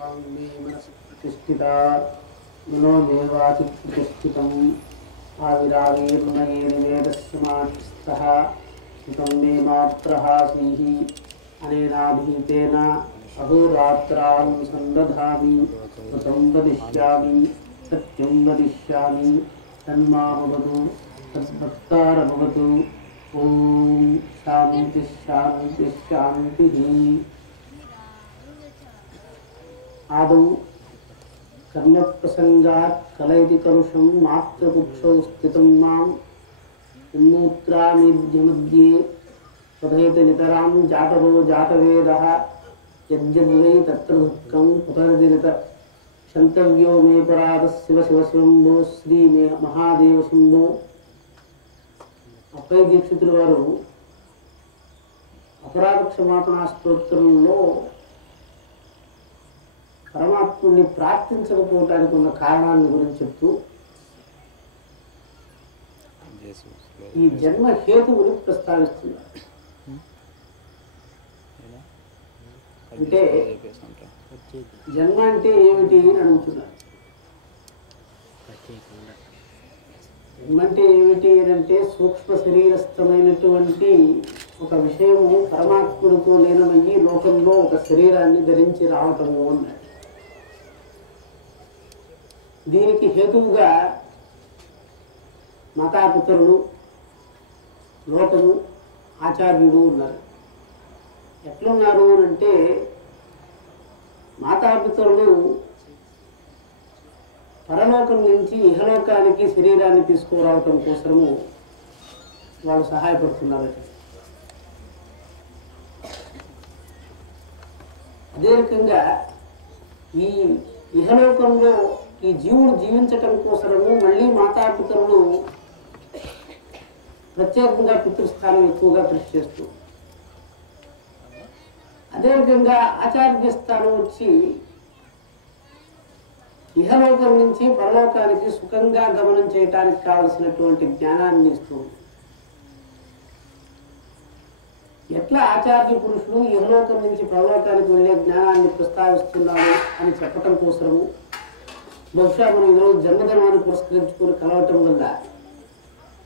मे मनसि प्रतिष्ठिता मनो देवाति प्रतिष्ठितम् आविरावीर्मयेर्वेदस्य मानस्तः हितं मे मात्रहासीः अनेनाधीतेन अहोरात्रां सन्दधामि कृतं वदिष्यामि सत्यं वदिष्यामि तन्मामवतु तद्भक्तारभवतु। ॐ शान्ति शान्ति शान्तिः। आदौ कर्मप्रसंगात् कलयति कलुषं मात्रकुक्षौ स्थितं माम् उन्मूत्रामीद्यमध्ये तथैति नितरां जातरो जातवेदः यद्यद्वै तत्र दुःखं कुतर्दित क्षन्तव्यो मे परातः शिव शिव శంభో శ్రీ మే మహాదేవ శంభో। అప్పయ్య దీక్షితుల వారు అపరాధ క్షమాపణా స్తోత్రంలో పరమాత్ముని ప్రార్థించకపోవటానికి ఉన్న కారణాన్ని గురించి చెప్తూ ఈ జన్మ హేతువుని ప్రస్తావిస్తున్నారు. అంటే జన్మ అంటే ఏమిటి అని అడుగుతున్నారు. జన్మ అంటే ఏమిటి అంటే సూక్ష్మ శరీరస్థమైనటువంటి ఒక విషయము పరమాత్ముడితో లీనమయ్యి లోకంలో ఒక శరీరాన్ని ధరించి రావటము అన్నాడు. దీనికి హేతువుగా మాతాపితరులు, లోకము, ఆచార్యుడు ఉన్నారు. ఎట్లున్నారు అంటే మాతాపితరులు పరలోకం నుంచి ఇహలోకానికి శరీరాన్ని తీసుకురావటం కోసము వాళ్ళు సహాయపడుతున్నారు. అదే రకంగా ఈ ఇహలోకంలో ఈ జీవుడు జీవించటం కోసము మళ్ళీ మాతాపితరులు ప్రత్యేకంగా పితృస్థానం ఎక్కువగా కృషి చేస్తూ, అదే రకంగా ఆచార్య స్థానం వచ్చి ఇహలోకం నుంచి పరలోకానికి సుఖంగా గమనం చేయటానికి కావలసినటువంటి జ్ఞానాన్ని ఇస్తూ, ఎట్లా ఆచార్య పురుషులు ఇహలోకం నుంచి పరలోకానికి వెళ్ళే జ్ఞానాన్ని ప్రస్తావిస్తున్నారు అని చెప్పటం కోసము బహుశా మనం ఈరోజు జన్మదినాన్ని పురస్కరించుకుని కలవటం వల్ల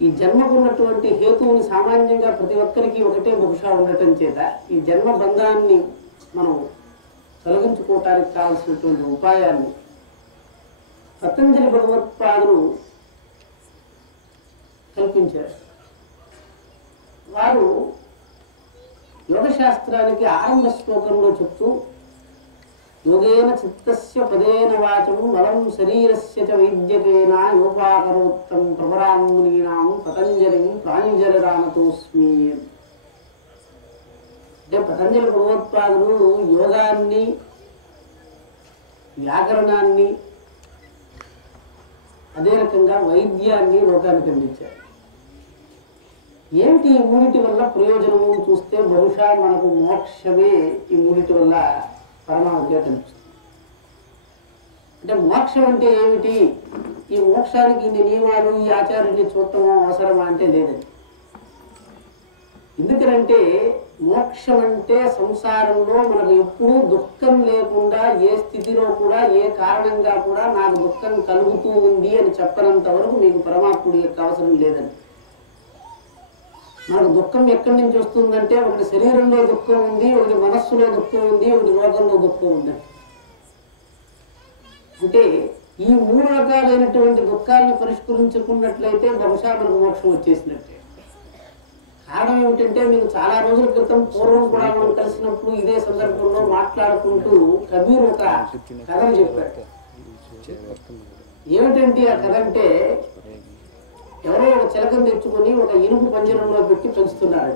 ఈ జన్మకున్నటువంటి హేతువుని సామాన్యంగా ప్రతి ఒక్కరికి ఒకటే బహుశా ఉండటం చేత ఈ జన్మ బంధాన్ని మనం తొలగించుకోవటానికి కావలసినటువంటి ఉపాయాన్ని పతంజలి భగవత్పాదులు కల్పించారు. వారు యోగశాస్త్రానికి ఆరంభ శ్లోకంలో చెప్తూ యోగేన చిత్తస్య పదేన వాచం బలం శరీరస్య చ వైద్యకేన యోగాకరోత్తం ప్రవరామునీనాం పతంజలిం ప్రాంజలిరామతోస్మి. అంటే పతంజలి భగవత్పాదులు యోగాన్ని, వ్యాకరణాన్ని, అదే రకంగా వైద్యాన్ని లోకానికి అందించారు. ఏమిటి ఈ మూడిటి వల్ల ప్రయోజనము చూస్తే బహుశా మనకు మోక్షమే ఈ మూడిటి వల్ల పరమావధిగా కనిపిస్తుంది. అంటే మోక్షం అంటే ఏమిటి, ఈ మోక్షానికి ఇన్ని నియమాలు, ఈ ఆచార్యుని చూడటం అవసరమా అంటే లేదండి. ఎందుకంటే మోక్షం అంటే సంసారంలో మనకు ఎప్పుడూ దుఃఖం లేకుండా ఏ స్థితిలో కూడా ఏ కారణంగా కూడా నాకు దుఃఖం కలుగుతూ ఉంది అని చెప్పనంత వరకు మీకు పరమాత్ముడి యొక్క అవసరం లేదండి. మనకు దుఃఖం ఎక్కడి నుంచి వస్తుందంటే ఒకటి శరీరంలో దుఃఖం ఉంది, ఒకటి మనస్సులో దుఃఖం ఉంది, ఒకటి రోగంలో దుఃఖం ఉంది. అంటే ఈ మూడు రకాలైనటువంటి దుఃఖాలను పరిష్కరించుకున్నట్లయితే బహుశా మనకు మోక్షం వచ్చేసినట్టే. కారణం ఏమిటంటే మీకు చాలా రోజుల క్రితం పూర్వం కూడా మనం కలిసినప్పుడు ఇదే సందర్భంలో మాట్లాడుకుంటూ కబీర్ ఒక కథను చెప్పాడు. ఏమిటంటే ఆ కథ అంటే ఎవరో ఒక చిలకను తెచ్చుకొని ఒక ఇనుపు పంజరంలో పెట్టి పెంచుతున్నారు.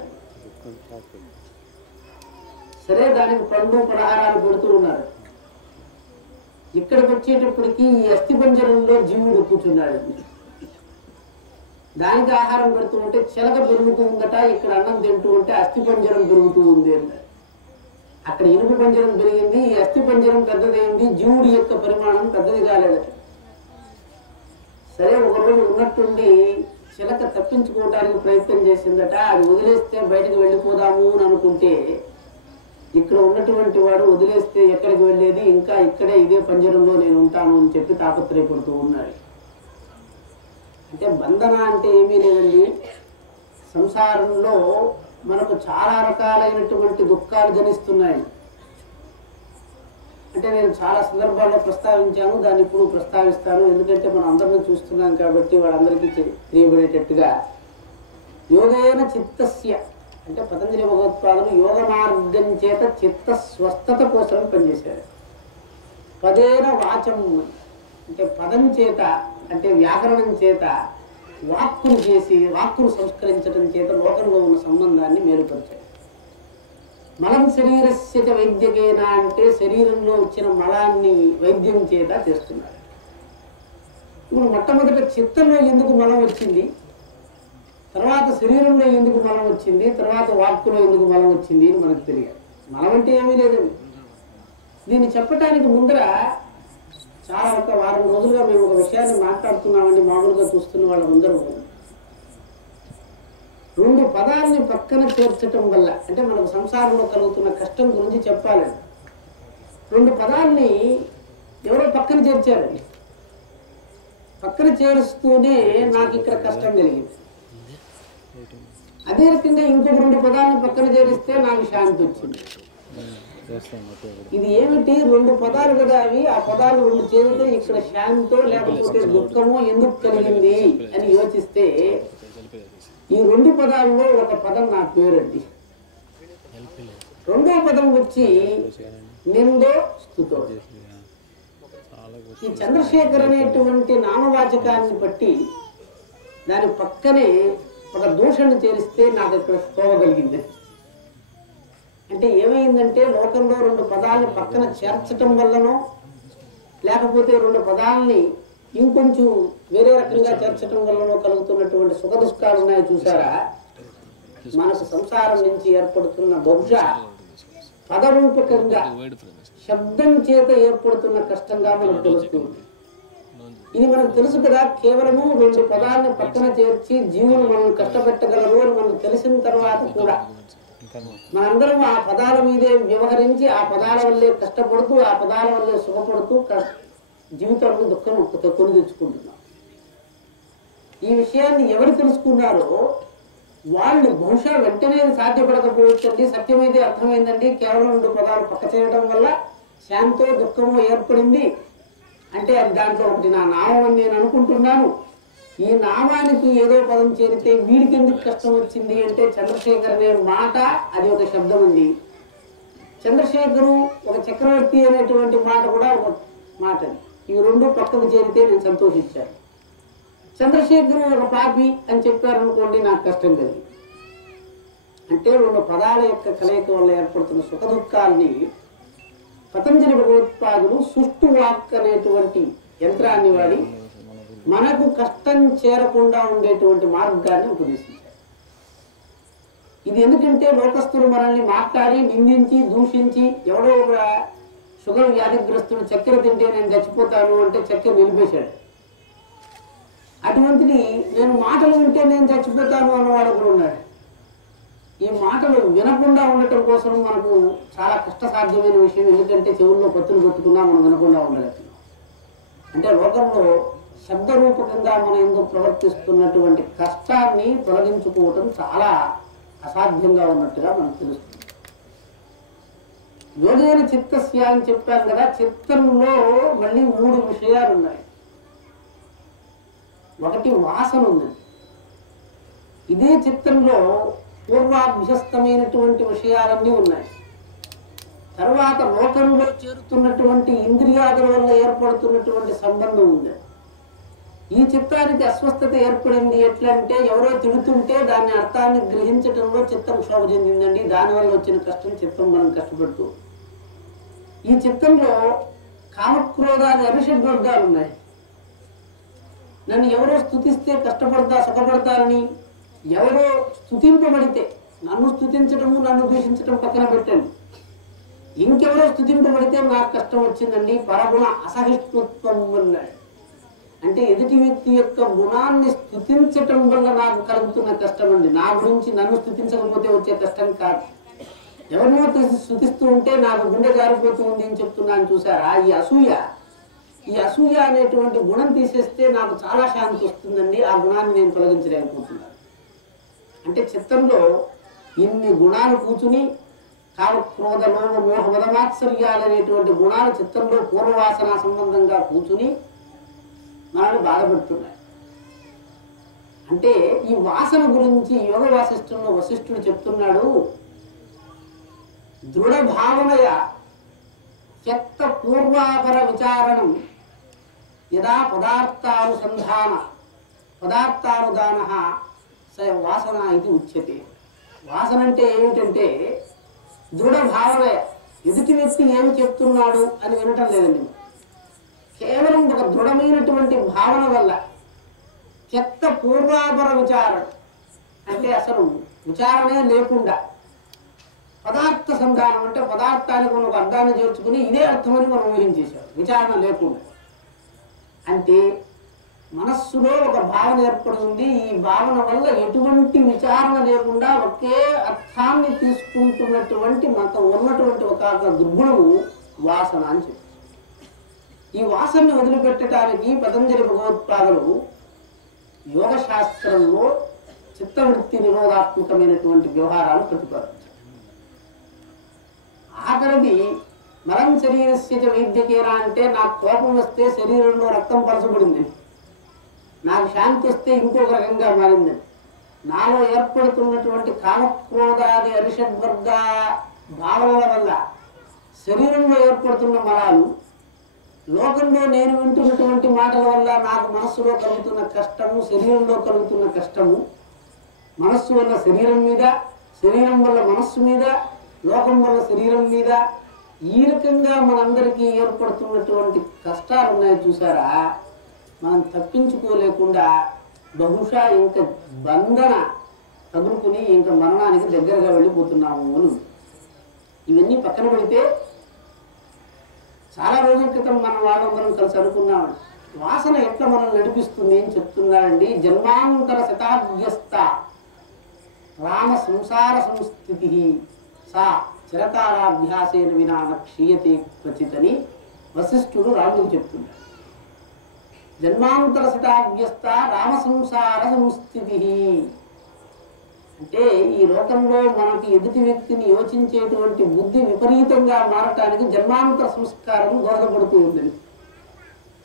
సరే, దానికి పండు పలహారాలు పెడుతూ ఉన్నారు. ఇక్కడికి వచ్చేటప్పటికి ఈ అస్థి పంజరంలో జీవుడు కూర్చున్నాడు. దానికి ఆహారం పెడుతూ ఉంటే చిలక పెరుగుతూ ఉందట, ఇక్కడ అన్నం తింటూ ఉంటే అస్థి పంజరం పెరుగుతూ ఉంది అన్నారు. అక్కడ ఇనుపు పంజరం పెరిగింది, ఈ అస్థి పంజరం పెద్దదైంది, జీవుడి యొక్క పరిమాణం పెద్దది కాలేదట. సరే, ఒకరోజు ఉన్నట్టుండి చిలక తప్పించుకోవడానికి ప్రయత్నం చేసిందట. అది వదిలేస్తే బయటకు వెళ్ళిపోదాము అని అనుకుంటే ఇక్కడ ఉన్నటువంటి వాడు వదిలేస్తే ఎక్కడికి వెళ్ళేది, ఇంకా ఇక్కడే ఇదే పంజరంలో నేను ఉంటాను అని చెప్పి తాపత్రయపడుతూ ఉన్నాడు. అంటే బంధన అంటే ఏమీ లేదండి. సంసారంలో మనకు చాలా రకాలైనటువంటి దుఃఖాలు జనిస్తున్నాయి. అంటే నేను చాలా సందర్భాల్లో ప్రస్తావించాను, దాన్ని ఇప్పుడు ప్రస్తావిస్తాను. ఎందుకంటే మనం అందరినీ చూస్తున్నాం కాబట్టి వాళ్ళందరికీ తెలియబడేటట్టుగా. యోగేన చిత్తస్య అంటే పతంజలి భగవత్పాదులు యోగ మార్గం చేత చిత్త స్వస్థత కోసం పనిచేశారు. పదేన వాచం అంటే పదం చేత అంటే వ్యాకరణం చేత వాక్కును చేసి వాక్కును సంస్కరించడం చేత లోకంలో ఉన్న సంబంధాన్ని మేలుపరిచారు. మలం శరీరస్య వైద్యకేన అంటే శరీరంలో వచ్చిన మలాన్ని వైద్యం చేత చేస్తున్నారు. ఇప్పుడు మొట్టమొదట చిత్తంలో ఎందుకు మలం వచ్చింది, తర్వాత శరీరంలో ఎందుకు మలం వచ్చింది, తర్వాత వాక్కులో ఎందుకు మలం వచ్చింది అని మనకు తెలియాలి. మలం అంటే ఏమీ లేదండి. దీన్ని చెప్పడానికి ముందర చాలా ఒక వారం రోజులుగా మేము ఒక విషయాన్ని మాట్లాడుతున్నామండి. మామూలుగా చూస్తున్న వాళ్ళందరూ రెండు పదాలని పక్కన చేర్చటం వల్ల అంటే మనకు సంసారంలో కలుగుతున్న కష్టం గురించి చెప్పాలండి. రెండు పదాలని ఎవరో పక్కన చేర్చారండి. పక్కన చేరుస్తూనే నాకు ఇక్కడ కష్టం కలిగింది. అదే రకంగా ఇంకొక రెండు పదాలను పక్కన చేరిస్తే నాకు శాంతి వచ్చింది. ఇది ఏమిటి, రెండు పదాలు కదా అవి, ఆ పదాలు రెండు చేరితే ఇక్కడ శాంతో లేకపోతే దుఃఖమో ఎందుకు కలిగింది అని యోచిస్తే ఈ రెండు పదాల్లో ఒక పదం నా పేరండి. రెండో పదం వచ్చి నిందో స్తుతో. ఈ చంద్రశేఖర్ అనేటువంటి నామవాచకాన్ని బట్టి దాని పక్కనే ఒక దోషాన్ని చేరిస్తే నాకు ఇక్కడ శోభ కలిగింది. అంటే ఏమైందంటే లోకంలో రెండు పదాలని పక్కన చేర్చటం వల్లనో లేకపోతే రెండు పదాలని ఇంకొంచెం వేరే రకంగా చేర్చటం వల్లనో కలుగుతున్నటువంటి సుఖ దుఃఖాలు ఉన్నాయి చూసారా. మనకు సంసారం నుంచి ఏర్పడుతున్న బహుశా పదరూపకంగా శబ్దం చేత ఏర్పడుతున్న కష్టంగా మనకు తెలుస్తుంది. ఇది మనకు తెలుసు కదా. కేవలము రెండు పదాలను పక్కన చేర్చి జీవులు మనం కష్టపెట్టగలరు అని మనకు తెలిసిన తర్వాత కూడా మనందరం ఆ పదాల మీదే వ్యవహరించి ఆ పదాల వల్లే కష్టపడుతూ ఆ పదాల వల్లే సుఖపడుతూ జీవితంలో దుఃఖం కొని తెచ్చుకుంటున్నాం. ఈ విషయాన్ని ఎవరు తెలుసుకున్నారో వాళ్ళు బహుశా వెంటనే సాధ్యపడకపోవచ్చండి. సత్యమైతే అర్థమైందండి, కేవలం రెండు పదాలు పక్క చేయడం వల్ల శాంతో దుఃఖమో ఏర్పడింది అంటే అది దాంట్లో ఒకటి నా నామం అని నేను అనుకుంటున్నాను. ఈ నామానికి ఏదో పదం చేరితే వీడికి ఎందుకు కష్టం వచ్చింది అంటే చంద్రశేఖర్ అనే మాట అది ఒక శబ్దం ఉంది. చంద్రశేఖరు ఒక చక్రవర్తి అనేటువంటి మాట కూడా ఒక మాట. ఇవి రెండు పక్కకు చేరితే నేను సంతోషించాను. చంద్రశేఖరు ఒక పాపి అని చెప్పారనుకోండి నాకు కష్టం కలిగి. అంటే రెండు పదాల యొక్క కలయిక వల్ల ఏర్పడుతున్న సుఖ దుఃఖాలని పతంజలి భగవత్పాదులు సుష్టు వాక్ అనేటువంటి యంత్రాన్ని వాడి మనకు కష్టం చేరకుండా ఉండేటువంటి మార్గాన్ని ఉపదేశించారు. ఇది ఎందుకంటే లోకస్తులు మనల్ని మాట్లాడి నిందించి దూషించి ఎవడో ఒక షుగర్ వ్యాధిగ్రస్తుడు చక్కెర తింటే నేను చచ్చిపోతాను అంటే చక్కెర నిలిపేశాడు. అటువంటిది నేను మాటలు వింటే నేను చచ్చిపోతాను అన్నవాడు కూడా ఉన్నాడు. ఈ మాటలు వినకుండా ఉండటం కోసం మనకు చాలా కష్టసాధ్యమైన విషయం. ఎందుకంటే చెవుల్లో పత్తులు పెట్టుకున్నా మనం వినకుండా ఉండలేకపోతున్నాం. అంటే లోకంలో శబ్దరూపకంగా మనం ఎందుకు ప్రవర్తిస్తున్నటువంటి కష్టాన్ని తొలగించుకోవటం చాలా అసాధ్యంగా ఉన్నట్టుగా మనకు తెలుస్తుంది. యోగేన చిత్తస్య అని చెప్పాను కదా. చిత్తంలో మళ్ళీ మూడు విషయాలు ఉన్నాయి. ఒకటి వాసన ఉందండి. ఇదే చిత్తంలో పూర్వాభ్యస్తమైనటువంటి విషయాలన్నీ ఉన్నాయి. తర్వాత లోకంలో చేరుతున్నటువంటి ఇంద్రియాదుల వల్ల ఏర్పడుతున్నటువంటి సంబంధం ఉంది. ఈ చిత్తానికి అస్వస్థత ఏర్పడింది ఎట్లంటే ఎవరో తిడుతుంటే దాని అర్థాన్ని గ్రహించటంలో చిత్తం క్షోభ చెందిందండి. దానివల్ల వచ్చిన కష్టం చిత్తం మనం కష్టపడుతూ. ఈ చిత్తంలో కామక్రోధాలు అరిషడ్వర్గాలు ఉన్నాయి. నన్ను ఎవరో స్తుతిస్తే కష్టపడతా సుఖపడతారని, ఎవరో స్తుతింపబడితే నన్ను స్తుతించటము నన్ను దూషించటం పక్కన పెట్టండి, ఇంకెవరో స్తుతింపబడితే నాకు కష్టం వచ్చిందండి. పరగుణ అసహిష్ణుత్వం అన్నాడు. అంటే ఎదుటి వ్యక్తి యొక్క గుణాన్ని స్తుతించటం వల్ల నాకు కలుగుతున్న కష్టం అండి. నా గురించి నన్ను స్తుతించకపోతే వచ్చే కష్టం కాదు. ఎవరినో స్తుతిస్తూ ఉంటే నాకు గుండె జారిపోతూ ఉంది అని చెప్తున్నాను చూసారా. ఈ అసూయ అనేటువంటి గుణం తీసేస్తే నాకు చాలా శాంతి వస్తుందండి. ఆ గుణాన్ని నేను తొలగించలేకపోతున్నాను. అంటే చిత్తంలో ఇన్ని గుణాలు కూర్చుని కామ క్రోధ లోభ మోహ మదమాత్సర్యాలు అనేటువంటి గుణాలు చిత్తంలో పూర్వవాసన సంబంధంగా కూర్చుని మనల్ని బాధపడుతున్నాయి. అంటే ఈ వాసన గురించి యోగ వాసిష్ఠంలో వశిష్ఠుడు చెప్తున్నాడు. దృఢ భావనయ త్యక్త పూర్వాపర విచారణం యదా పదార్థానుదాన స వాసన ఇది ఉచ్యతే. వాసన అంటే ఏమిటంటే దృఢ భావనయ, ఎదుటి వ్యక్తి ఏమి చెప్తున్నాడు అని వినటం లేదండి. కేవలం ఒక దృఢమైనటువంటి భావన వల్ల త్యక్త పూర్వాపర విచారణ అంటే అసలు విచారణే లేకుండా, పదార్థ సంధానం అంటే పదార్థానికి మనం ఒక అర్థాన్ని చేర్చుకుని ఇదే అర్థమని మనం ఊహించేశాడు, విచారణ లేకుండా. అంటే మనస్సులో ఒక భావన ఏర్పడుతుంది. ఈ భావన వల్ల ఎటువంటి విచారణ లేకుండా ఒకే అర్థాన్ని తీసుకుంటున్నటువంటి మనకు ఉన్నటువంటి ఒక దుర్గుణము వాసన అని చెప్పి, ఈ వాసనని వదిలిపెట్టడానికి పతంజలి భగవత్పాదులు యోగ శాస్త్రంలో చిత్తవృత్తి నిరోధాత్మకమైనటువంటి వ్యవహారాలు ప్రతిపాదించారు. ఆఖరిది మరం శరీరస్య వైద్యకేరా అంటే నాకు కోపం వస్తే శరీరంలో రక్తం పలచబడింది, నాకు శాంతి వస్తే ఇంకొక రకంగా మారిందని. నాలో ఏర్పడుతున్నటువంటి కామక్రోధాది అరిషడ్వర్గ భావనల వల్ల శరీరంలో ఏర్పడుతున్న మలాలు, లోకంలో నేను వింటున్నటువంటి మాటల వల్ల నాకు మనస్సులో కలుగుతున్న కష్టము, శరీరంలో కలుగుతున్న కష్టము, మనస్సు వల్ల శరీరం మీద, శరీరం వల్ల మనస్సు మీద, లోకం వల్ల శరీరం మీద, ఈ రకంగా మనందరికీ ఏర్పడుతున్నటువంటి కష్టాలు ఉన్నాయి చూసారా. మనం తప్పించుకోలేకుండా బహుశా ఇంకా బంధన తగులుకుని ఇంకా మరణానికి దగ్గరగా వెళ్ళిపోతున్నాము అని. ఇవన్నీ పక్కన పెడితే చాలా రోజుల క్రితం మనం వాళ్ళందరం కలిసి అనుకున్నామండి, వాసన ఎట్లా మనం నడిపిస్తుంది అని చెప్తున్నాడండి. జన్మాంతర శతాభ్యస్త రామ సంసార సంస్థితి సా చిరకాలాభ్యాసేన వినా క్షీయతే క్వచిత్ అని వశిష్ఠుడు రాముడికి చెప్తున్నాడు. జన్మాంతర శతాభ్యస్త రామ సంసార సంస్థితి అంటే ఈ లోకంలో మనకి ఎదుటి వ్యక్తిని యోచించేటువంటి బుద్ధి విపరీతంగా మారటానికి జన్మాంతర సంస్కారం దోహదపడుతూ ఉంటుంది.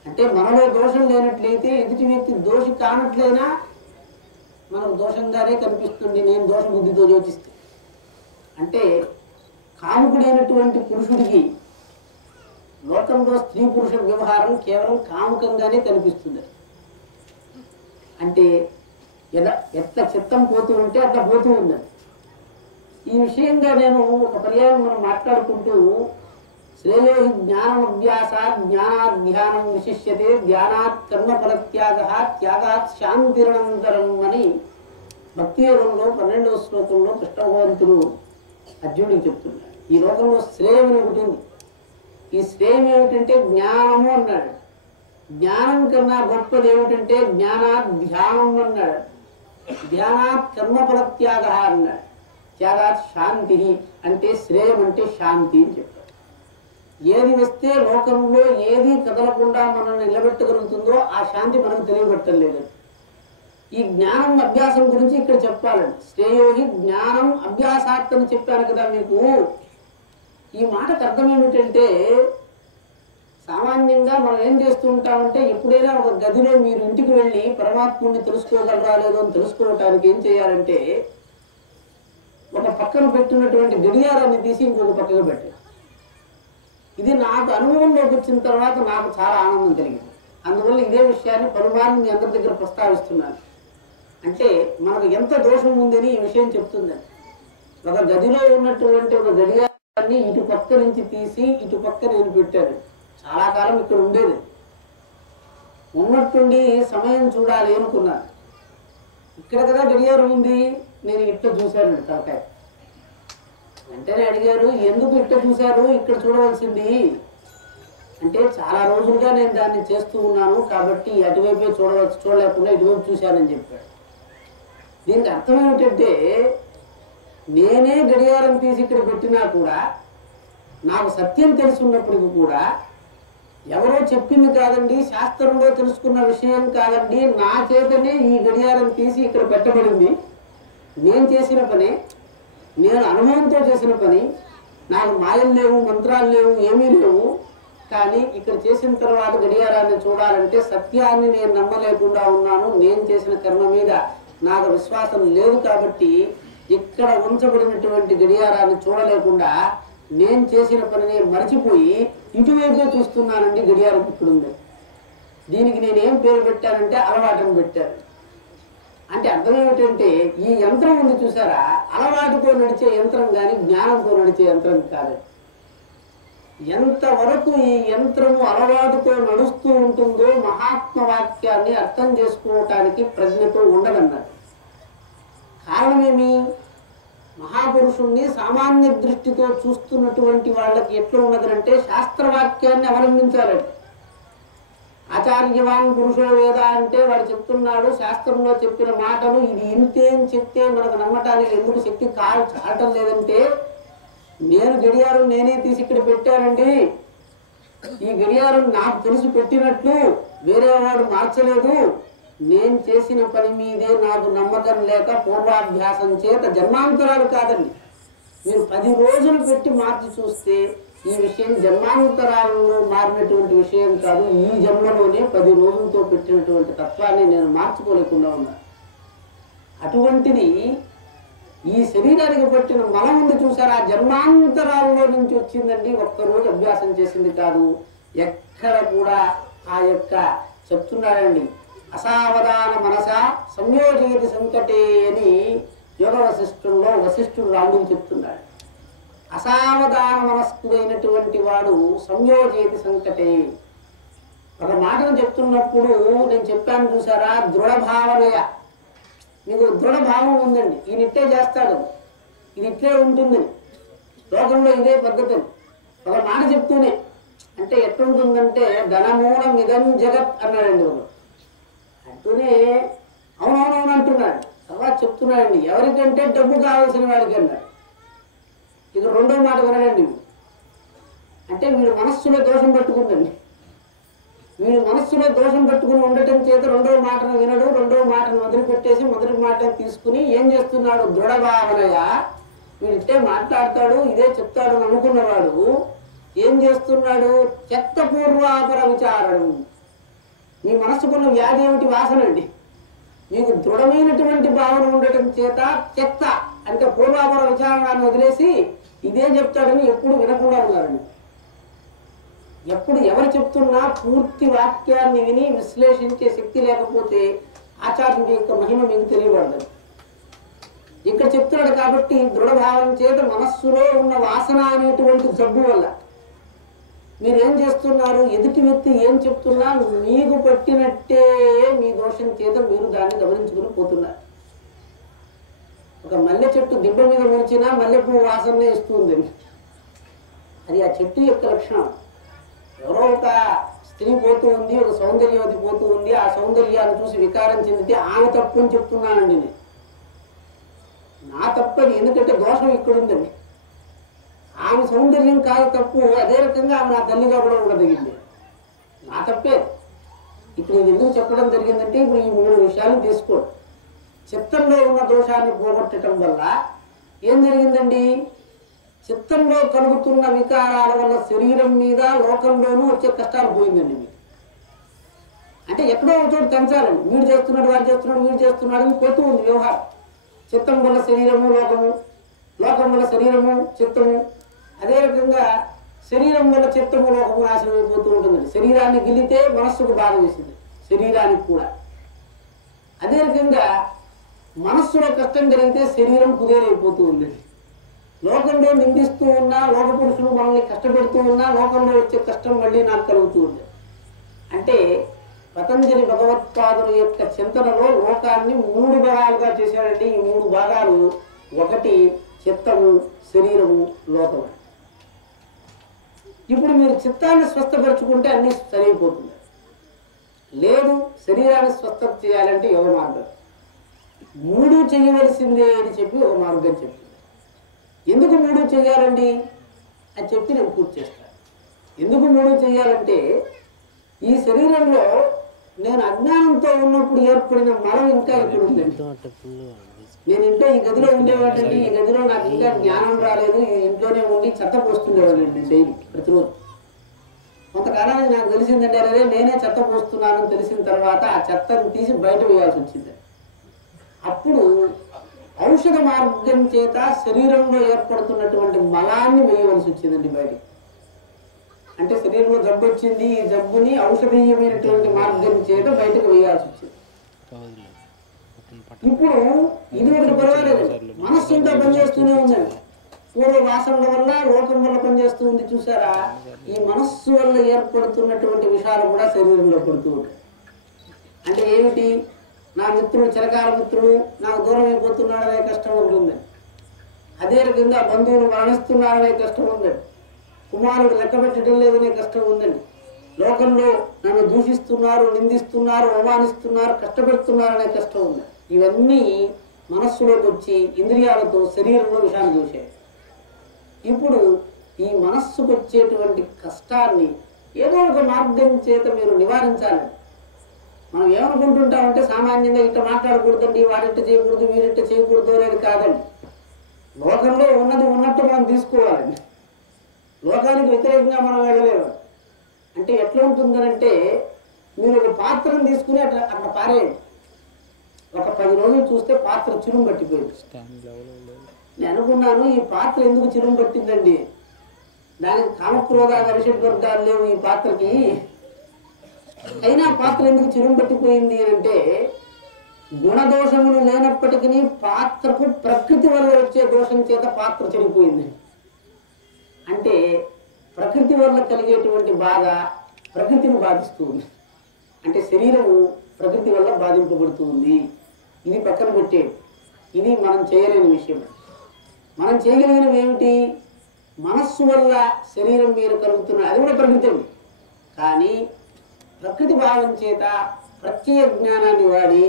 అంటే మనలో దోషం లేనట్లయితే ఎదుటి వ్యక్తి దోషి కానట్లయినా మనకు దోషంగానే కనిపిస్తుంది, నేను దోష బుద్ధితో యోచిస్తే. అంటే కాముకుడైనటువంటి పురుషుడికి లోకంలో స్త్రీ పురుష వ్యవహారం కేవలం కాముకంగానే కనిపిస్తుంది. అంటే ఎట్లా చిత్తం పోతూ ఉంటే అట్లా పోతూ ఉందని. ఈ విషయంగా నేను ఒక పర్యాయం మనం మాట్లాడుకుంటూ శ్రేయో జ్ఞానమభ్యాసాత్ జ్ఞానాధ్యానం విశిష్యతే ధ్యానాత్ కర్మఫల త్యాగాత్ శాంతిరనంతరం అని భక్తి యోగంలో 12వ శ్లోకంలో కృష్ణ భగవంతుడు అర్జునుడికి చెప్తున్నాడు. ఈ లోకంలో శ్రేయం అని ఒకటి ఉంది. ఈ శ్రేయం ఏమిటంటే జ్ఞానము అన్నాడు. జ్ఞానం కన్నా గొప్పది ఏమిటంటే జ్ఞానాధ్యానం అన్నాడు. ధ్యానాత్ కర్మఫల త్యాగ అన్నాడు. త్యాగాత్ శాంతి అంటే శ్రేయం అంటే శాంతి అని చెప్పాడు. ఏది వస్తే లోకంలో ఏది కదలకుండా మనల్ని నిలబెట్టగలుగుతుందో ఆ శాంతి మనకు తెలియబట్టలేదు. ఈ జ్ఞానం అభ్యాసం గురించి ఇక్కడ చెప్పాలండి. శ్రేయోహి జ్ఞానం అభ్యాసాత్ అని చెప్పాను కదా మీకు. ఈ మాటకు అర్థం ఏమిటంటే సామాన్యంగా మనం ఏం చేస్తూ ఉంటామంటే ఎప్పుడైనా ఒక గదిలో మీరు ఇంటికి వెళ్ళి పరమాత్ముడిని తెలుసుకోగలరా లేదో అని తెలుసుకోవటానికి ఏం చేయాలంటే ఒక పక్కన పెట్టినటువంటి గడియారాన్ని తీసి ఇంకొక పక్కగా పెట్టాలి. ఇది నాకు అనుభవంలోకి వచ్చిన తర్వాత నాకు చాలా ఆనందం కలిగింది. అందువల్ల ఇదే విషయాన్ని పలుమార్లు మీ అందరి దగ్గర ప్రస్తావిస్తున్నాను. అంటే మనకు ఎంత దోషం ఉందని ఈ విషయం చెప్తుందని. ఒక గదిలో ఉన్నటువంటి ఒక గడియారాన్ని ఇటు పక్క నుంచి తీసి ఇటు పక్క నేను పెట్టాను. చాలా కాలం ఇక్కడ ఉండేది. ఉన్నట్టుండి సమయం చూడాలి అనుకున్నాను. ఇక్కడ కదా గడియారం ఉంది, నేను ఇట్లా చూశాను తలకాయ. వెంటనే అడిగారు, ఎందుకు ఇట్లా చూశారు, ఇక్కడ చూడవలసింది అంటే చాలా రోజులుగా నేను దాన్ని చేస్తూ ఉన్నాను కాబట్టి అటువైపే చూడలేకుండా ఇటువైపు చూశానని చెప్పాడు. దీనికి అర్థం ఏమిటంటే నేనే గడియారం తీసి ఇక్కడ పెట్టినా కూడా నాకు సత్యం తెలుసున్నప్పటికీ కూడా ఎవరో చెప్పింది కాదండి, శాస్త్రంలో తెలుసుకున్న విషయం కాదండి, నా చేతనే ఈ గడియారం తీసి ఇక్కడ పెట్టబడింది. నేను చేసిన పని, నేను అనుభవంతో చేసిన పని. నాకు మాయలు లేవు, మంత్రాలు లేవు, ఏమీ లేవు. కానీ ఇక్కడ చేసిన తర్వాత గడియారాన్ని చూడాలంటే సత్యాన్ని నేను నమ్మలేకుండా ఉన్నాను. నేను చేసిన కర్మ మీద నాకు విశ్వాసం లేదు కాబట్టి ఇక్కడ ఉంచబడినటువంటి గడియారాన్ని చూడలేకుండా నేను చేసిన పనిని మర్చిపోయి ఇటువైపే చూస్తున్నానండి. గడియారం ఇక్కడుంది. దీనికి నేనేం పేరు పెట్టానంటే అలవాటును పెట్టాను. అంటే అర్థం ఏమిటంటే ఈ యంత్రం ఉంది చూసారా, అలవాటుతో నడిచే యంత్రం కానీ జ్ఞానంతో నడిచే యంత్రం కాదు. ఎంతవరకు ఈ యంత్రము అలవాటుతో నడుస్తూ ఉంటుందో మహాత్మ వాక్యాన్ని అర్థం చేసుకోవటానికి ప్రజ్ఞతో ఉండదన్నారు. కారణమేమి? మహాపురుషుణ్ణి సామాన్య దృష్టితో చూస్తున్నటువంటి వాళ్ళకి ఎట్లా ఉన్నదంటే శాస్త్రవాక్యాన్ని అవలంబించాలండి. ఆచార్యవాన్ పురుషో వేద అంటే వాడు చెప్తున్నాడు శాస్త్రంలో చెప్పిన మాటలు ఇది ఇంతే అని చెప్తే మనకు నమ్మటానికి ఎందుకు శక్తి చాటం లేదంటే, నేను గడియారం నేనే తీసి ఇక్కడ పెట్టానండి, ఈ గడియారం నాకు తెలిసి పెట్టినట్లు వేరే వాడు మార్చలేదు, నేను చేసిన పని మీదే నాకు నమ్మకం లేక పూర్వాభ్యాసం చేత జన్మాంతరాలు కాదండి. మీరు 10 రోజులు పెట్టి మార్చి చూస్తే ఈ విషయం జన్మాంతరాలలో మారినటువంటి విషయం కాదు. ఈ జన్మలోనే 10 రోజులతో పెట్టినటువంటి తత్వాన్ని నేను మార్చుకోలేకుండా ఉన్నా. అటువంటిది ఈ శరీరానికి పట్టిన మలం ఉంది చూసారా, జన్మాంతరాలలో నుంచి వచ్చిందండి. ఒక్కరోజు అభ్యాసం చేసింది కాదు. ఎక్కడ కూడా ఆ యొక్క చెప్తున్నాడండి, అసావధాన మనస సంయోజయతి సంకటే అని యోగ వశిష్ఠుల్లో వశిష్ఠుడు రాముడికి చెప్తున్నాడు. అసావధాన మనస్కుడైనటువంటి వాడు సంయోజయతి సంకటే. ఒక మాటను చెప్తున్నప్పుడు నేను చెప్పాను చూసారా, దృఢ భావనయ. మీకు దృఢ భావం ఉందండి, ఈయన ఇట్లే చేస్తాడు, ఇది ఇట్లే ఉంటుంది, లోకంలో ఇదే పద్ధతి. ఒక మాట చెప్తూనే అంటే ఎట్లుంటుందంటే ధనమూలం ఇదం జగత్ అన్నాడండి. ఒకరు అంటూనే అవునవునవును అంటున్నాడు. తర్వాత చెప్తున్నాడండి ఎవరికంటే డబ్బు కావాల్సిన వాడికి అన్నాడు. ఇక రెండో మాట వినడండి, అంటే వీడు మనస్సులో దోషం పట్టుకుందండి. వీడు మనస్సులో దోషం పట్టుకుని ఉండటం చేత రెండవ మాటను వినడు, రెండవ మాటను వదిలిపెట్టేసి మొదటి మాటను తీసుకుని ఏం చేస్తున్నాడు, దృఢ భావనయ. వీడిట్టే మాట్లాడతాడు, ఇదే చెప్తాడు అని అనుకున్నవాడు ఏం చేస్తున్నాడు, చెత్త పూర్వాపర విచారణం. మీ మనస్సుకున్న వ్యాధి ఏమిటి? వాసన అండి. మీకు దృఢమైనటువంటి భావన ఉండటం చేత చెత్త అంటే పూర్వాపర విచారణాన్ని వదిలేసి ఇదే చెప్తాడని ఎప్పుడు వినకుండా ఉన్నారండి. ఎప్పుడు ఎవరు చెప్తున్నా పూర్తి వాక్యాన్ని విని విశ్లేషించే శక్తి లేకపోతే ఆచార్యుడి యొక్క మహిమ మీకు తెలియబడదు. ఇక్కడ చెప్తున్నాడు కాబట్టి దృఢభావం చేత మనస్సులో ఉన్న వాసన అనేటువంటి జబ్బు వల్ల మీరేం చేస్తున్నారు, ఎదుటి వ్యక్తి ఏం చెప్తున్నా మీకు పట్టినట్టే మీ దోషం చేత మీరు దాన్ని గమనించుకుని పోతున్నారు. ఒక మల్లె చెట్టు దిబ్బ మీద మురిచినా మల్లెపూ వాసనే ఇస్తుంది. అది ఆ చెట్టు యొక్క లక్షణం. ఎవరో ఒక స్త్రీ పోతూ ఉంది, ఒక సౌందర్యవతి పోతూ ఉంది, ఆ సౌందర్యాన్ని చూసి వికారం చెందితే ఆమె తప్పు అని చెప్తున్నానండి నేను. నా తప్పది, ఎందుకంటే దోషం ఇక్కడ ఉందండి. ఆమె సౌందర్యం కాదు తప్పు, అదే రకంగా ఆమె నా తల్లిగా కూడా ఉండదగింది. నా తప్పే. ఇప్పుడు ఇది ఎందుకు చెప్పడం జరిగిందంటే ఇప్పుడు ఈ 3 విషయాలను తీసుకోండి. చిత్తంలో ఉన్న దోషాన్ని పోగొట్టడం వల్ల ఏం జరిగిందండి, చిత్తంలో కలుగుతున్న వికారాల వల్ల శరీరం మీద లోకంలోనూ వచ్చే కష్టాలు పోయిందండి. మీకు అంటే ఎక్కడో ఒక చోటు పెంచాలండి. వీడు చేస్తున్నాడు, వాడు చేస్తున్నాడు, వీడు చేస్తున్నాడు అని పోతూ ఉంది వ్యవహారం. చిత్తం వల్ల శరీరము లోకము, లోకం వల్ల శరీరము చిత్తము, అదే రకంగా శరీరం వల్ల చిత్తము లోకము నాశనం అయిపోతూ ఉంటుందండి. శరీరాన్ని గిల్లితే మనస్సుకు బాధ వేసింది, శరీరానికి కూడా. అదే రకంగా మనస్సులో కష్టం జరిగితే శరీరం కుదేరైపోతూ ఉందండి. లోకంలో నిందిస్తూ ఉన్నా, లోక పురుషులు మనల్ని కష్టపెడుతూ ఉన్నా లోకంలో వచ్చే కష్టం మళ్ళీ నాకు కలుగుతూ ఉంది. అంటే పతంజలి భగవత్పాదుల యొక్క చింతనలో లోకాన్ని 3 భాగాలుగా చేశాడండి. ఈ 3 భాగాలు, ఒకటి చిత్తము, శరీరము, లోకము. ఇప్పుడు మీరు చిత్తాన్ని స్వస్థపరచుకుంటే అన్ని సరైపోతుంది. లేదు శరీరాన్ని స్వస్థ చేయాలంటే యోగ మార్గం. 3 చేయవలసిందే అని చెప్పి ఒక మార్గం చెప్తుంది. ఎందుకు 3 చేయాలండి అని చెప్పి నేను పూర్తి చేస్తాను. ఎందుకు 3 చేయాలంటే ఈ శరీరంలో నేను అజ్ఞానంతో ఉన్నప్పుడు ఏర్పడిన మలం ఇంకా ఇప్పుడు ఉందండి. నేను ఇంట్లో ఈ గదిలో ఉండేవాడండి, ఈ గదిలో నాకు ఇంకా జ్ఞానం రాలేదు, ఈ ఇంట్లోనే ఉండి చెత్త పోస్తుండేవాడండి డైలీ ప్రతిరోజు. కొంతకాలానికి నాకు తెలిసిందంటే అరే నేనే చెత్త పోస్తున్నానని తెలిసిన తర్వాత ఆ చెత్తను తీసి బయట వేయాల్సి వచ్చింది. అప్పుడు ఔషధ మార్గం చేత శరీరంలో ఏర్పడుతున్నటువంటి మలాన్ని వేయవలసి వచ్చిందండి బయట. అంటే శరీరంలో జబ్బు వచ్చింది, ఈ జబ్బుని ఔషధీయమైనటువంటి మార్గం చేత బయటకు వేయాల్సి వచ్చింది. ఇప్పుడు ఇది ఒకటి పర్వాలేదండి, మనస్సు ఇంకా పనిచేస్తూనే ఉందండి. పూర్వ వాసనల వల్ల లోకం వల్ల పనిచేస్తూ ఉంది చూసారా. ఈ మనస్సు వల్ల ఏర్పడుతున్నటువంటి విషయాలు కూడా శరీరంలో పడుతూ ఉంటాయి. అంటే ఏమిటి, నా మిత్రుడు చిరకాల మిత్రుడు నాకు దూరం అయిపోతున్నాడనే కష్టం ఉంటుందండి. అదే రకంగా బంధువులు మరణిస్తున్నారనే కష్టం ఉందండి. కుమారుడు లెక్క పెట్టడం లేదనే కష్టం ఉందండి. లోకంలో నన్ను దూషిస్తున్నారు, నిందిస్తున్నారు, అవమానిస్తున్నారు, కష్టపెడుతున్నారనే కష్టం ఉంది. ఇవన్నీ మనస్సులోకి వచ్చి ఇంద్రియాలతో శరీరంలో విషయాన్ని చూసాయి. ఇప్పుడు ఈ మనస్సుకు వచ్చేటువంటి కష్టాన్ని ఏదో ఒక మార్గం చేత మీరు నివారించాలి. మనం ఏమనుకుంటుంటామంటే సామాన్యంగా ఇట్లా మాట్లాడకూడదండి, వాడిట్ట చేయకూడదు, వీరిట్ట చేయకూడదు అనేది కాదండి. లోకంలో ఉన్నది ఉన్నట్టు మనం తీసుకోవాలండి. లోకానికి వ్యతిరేకంగా మనం వెళ్ళలేము. అంటే ఎట్లా ఉంటుందనంటే మీరు ఒక పాత్రను తీసుకుని అట్లా పారేయండి. ఒక 10 రోజులు చూస్తే పాత్ర చిరుము పట్టిపోయింది. నేను అనుకున్నాను ఈ పాత్ర ఎందుకు చిరుము పట్టిందండి, దానికి కామక్రోధాలు అరిషడ్వర్గాలు లేవు ఈ పాత్రకి, అయినా పాత్ర ఎందుకు చిరుము పట్టిపోయింది అంటే గుణదోషములు లేనప్పటికీ పాత్రకు ప్రకృతి వల్ల వచ్చే దోషం చేత పాత్ర చెడిపోయింది. అంటే ప్రకృతి వల్ల కలిగేటువంటి బాధ ప్రకృతిని బాధిస్తూ ఉంది. అంటే శరీరము ప్రకృతి వల్ల బాధింపబడుతూ ఉంది. ఇది పక్కన పెట్టే, ఇది మనం చేయలేని విషయం. మనం చేయగలిగినవి ఏమిటి, మనస్సు వల్ల శరీరం మీద కలుగుతున్న అది కూడా ప్రకృతి అండి. కానీ ప్రకృతి భావం చేత ప్రత్యయ జ్ఞానాన్ని వాడి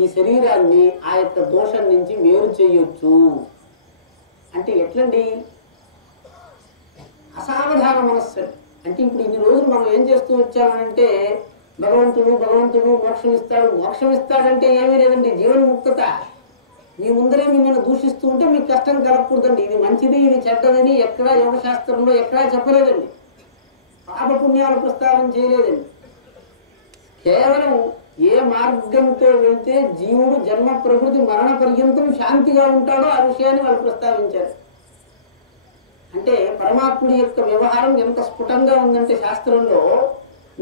ఈ శరీరాన్ని ఆ యొక్క దోషం నుంచి వేరు చేయొచ్చు. అంటే ఎట్లండి, అసావధాన మనస్సు. అంటే ఇప్పుడు ఇన్ని రోజులు మనం ఏం చేస్తూ వచ్చామనంటే భగవంతుడు భగవంతుడు మోక్షం ఇస్తాడు, మోక్షం ఇస్తాడంటే ఏమీ లేదండి, జీవన్ముక్తత. మీ ముందరే మిమ్మల్ని దూషిస్తూ ఉంటే మీకు కష్టం కలగకూడదండి. ఇది మంచిది ఇది చెడ్డదని ఎక్కడా యోగశాస్త్రంలో ఎక్కడా చెప్పలేదండి, పాపపుణ్యాలు ప్రస్తావన చేయలేదండి. కేవలం ఏ మార్గంతో వెళ్తే జీవుడు జన్మ ప్రకృతి మరణ పర్యంతం శాంతిగా ఉంటాడో ఆ విషయాన్ని వాళ్ళు ప్రస్తావించారు. అంటే పరమాత్ముడి యొక్క వ్యవహారం ఎంత స్ఫుటంగా ఉందంటే శాస్త్రంలో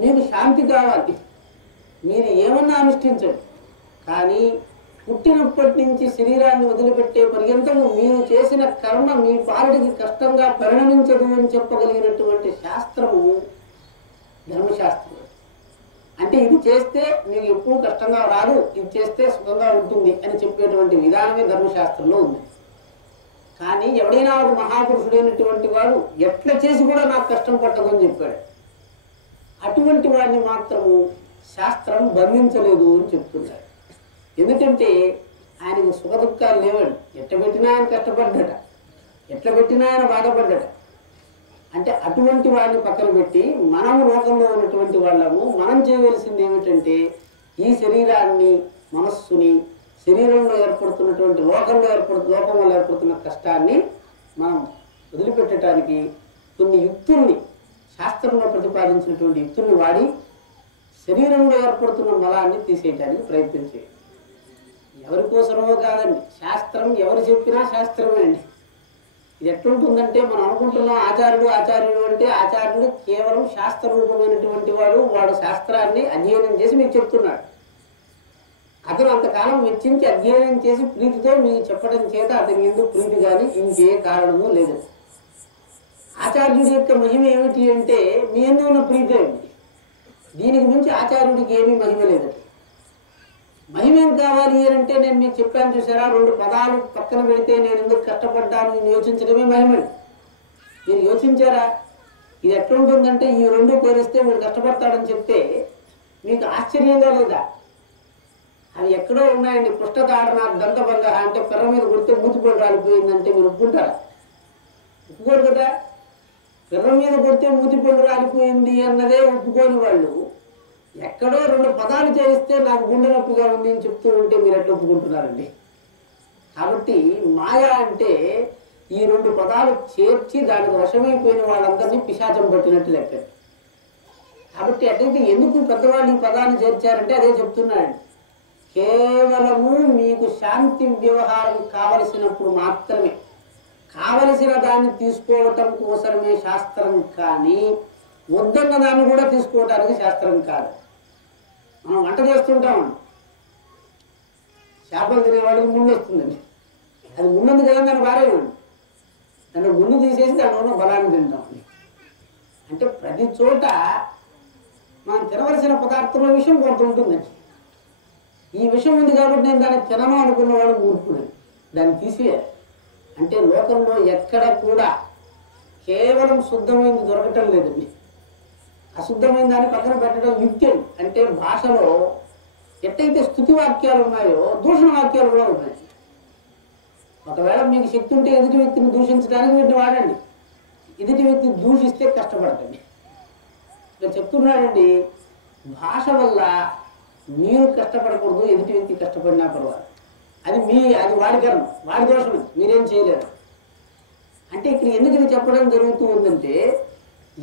మీకు శాంతి కావాలి, మీరు ఏమన్నా అనుష్ఠించండి, కానీ పుట్టినప్పటి నుంచి శరీరాన్ని వదిలిపెట్టే పర్యంతం మీరు చేసిన కర్మ మీ పాలుడికి కష్టంగా పరిణమించదు అని చెప్పగలిగినటువంటి శాస్త్రము ధర్మశాస్త్రం. అంటే ఇది చేస్తే మీకు ఎప్పుడూ కష్టంగా రాదు, ఇది చేస్తే సుఖంగా ఉంటుంది అని చెప్పేటువంటి విధానమే ధర్మశాస్త్రంలో ఉంది. కానీ ఎవడైనా ఒక మహాపురుషుడైనటువంటి వాడు ఎట్లా చేసి కూడా నాకు కష్టం పట్టదు అని చెప్పాడు. అటువంటి వాడిని మాత్రము శాస్త్రం బంధించలేదు అని చెప్తున్నాడు. ఎందుకంటే ఆయనకు సుఖ దుఃఖాలు లేవండి. ఎట్లా పెట్టినా ఆయన కష్టపడ్డట, ఎట్లా పెట్టినా ఆయన బాధపడ్డట. అంటే అటువంటి వాడిని పక్కన పెట్టి మనము లోకంలో ఉన్నటువంటి వాళ్ళము మనం చేయవలసింది ఏమిటంటే ఈ శరీరాన్ని మనస్సుని శరీరంలో ఏర్పడుతున్నటువంటి లోకం వల్ల ఏర్పడుతున్న కష్టాన్ని మనం వదిలిపెట్టడానికి కొన్ని యుక్తుల్ని శాస్త్రంలో ప్రతిపాదించినటువంటి యుక్తుల్ని వాడి శరీరంలో ఏర్పడుతున్న మలాన్ని తీసేయడానికి ప్రయత్నం చేయండి. ఎవరి కోసమో కాదండి, శాస్త్రం ఎవరు చెప్పినా శాస్త్రమే అండి. ఇది ఎట్లుంటుందంటే మనం అనుకుంటున్నాం ఆచార్యుడు అంటే ఆచార్యుడు కేవలం శాస్త్ర రూపమైనటువంటి వాడు శాస్త్రాన్ని అధ్యయనం చేసి మీకు చెప్తున్నాడు. అతను అంతకాలం వెచ్చించి అధ్యయనం చేసి ప్రీతితో మీకు చెప్పడం చేత అతని ఎందుకు ప్రీతి కానీ ఇంకే కారణము లేదు. ఆచార్యుడి యొక్క మహిమ ఏమిటి అంటే మీ ఎందుకు ఉన్న ప్రీతి ఏమిటి, దీనికి మించి ఆచార్యుడికి ఏమీ మహిమ లేదండి. మహిమ ఏం కావాలి అంటే నేను మీకు చెప్పాను చూసారా, 2 పదాలు పక్కన పెడితే నేను ఎందుకు కష్టపడ్డాను నేను యోచించడమే మహిమని. మీరు యోచించారా? ఇది ఎట్లుంటుందంటే ఈ 2 పోలిస్తే మీరు కష్టపడతాడని చెప్తే మీకు ఆశ్చర్యంగా లేదా? అవి ఎక్కడో ఉన్నాయండి. పృష్ఠతాడన దంతబంధ అంటే పెర్ర మీద కొడితే మూతిపోటు రాలిపోయిందంటే మీరు ఒప్పుకుంటారా? ఒప్పుకోరు కదా. పిర్ర మీద కొడితే మూతి పళ్ళు రాలిపోయింది అన్నదే ఒప్పుకోని వాళ్ళు ఎక్కడో 2 పదాలు చేయిస్తే నాకు గుండె నొప్పిగా ఉంది అని చెప్తూ ఉంటే మీరు ఎట్లా ఒప్పుకుంటున్నారండి? కాబట్టి మాయ అంటే ఈ 2 పదాలు చేర్చి దానికి వశమైపోయిన వాళ్ళందరినీ పిశాచం పట్టినట్టు లెక్క. కాబట్టి అట్లయితే ఎందుకు పెద్దవాళ్ళు ఈ పదాన్ని చేర్చారంటే అదే చెప్తున్నాడు. కేవలము మీకు శాంతి వ్యవహారం కావలసినప్పుడు మాత్రమే, కావలసిన దాన్ని తీసుకోవటం కోసమే శాస్త్రం, కానీ వద్దన్న దాన్ని కూడా తీసుకోవటానికి శాస్త్రం కాదు. మనం వంట చేస్తుంటాం, చేపలు తినేవాళ్ళకి ముళ్ళు వస్తుందండి. అది మున్నందు కదా దాన్ని పారేయండి, దాన్ని ముళ్ళు తీసేసి దాని ఉన్న బలాన్ని తింటాం. అంటే ప్రతి చోట మనం తినవలసిన పదార్థంలో విషయం కొంత ఉంటుందండి. ఈ విషయం ఉంది కాబట్టి నేను దాన్ని తినను అనుకున్నవాడు ఊరుకున్నాను, దాన్ని తీసేయాలి. అంటే లోకంలో ఎక్కడ కూడా కేవలం శుద్ధమైంది దొరకటం లేదండి. అశుద్ధమైన దాన్ని పక్కన పెట్టడం యుక్తం. అంటే భాషలో ఎట్టయితే స్తుతి వాక్యాలు ఉన్నాయో దూషణ వాక్యాలు కూడా ఉన్నాయి. ఒకవేళ మీకు శక్తి ఉంటే ఎదుటి వ్యక్తిని దూషించడానికి వీటిని వాడండి, ఎదుటి వ్యక్తిని దూషిస్తే కష్టపడకండి. ఇక్కడ చెప్తున్నాడండి, భాష వల్ల మీరు కష్టపడకూడదు, ఎదుటి వ్యక్తి కష్టపడినా పర్వాలేదు. అది వాడి కర్మ, వాడి దోషమే, మీరేం చేయలేరు. అంటే ఇక్కడ ఎందుకు ఇది చెప్పడం జరుగుతూ ఉందంటే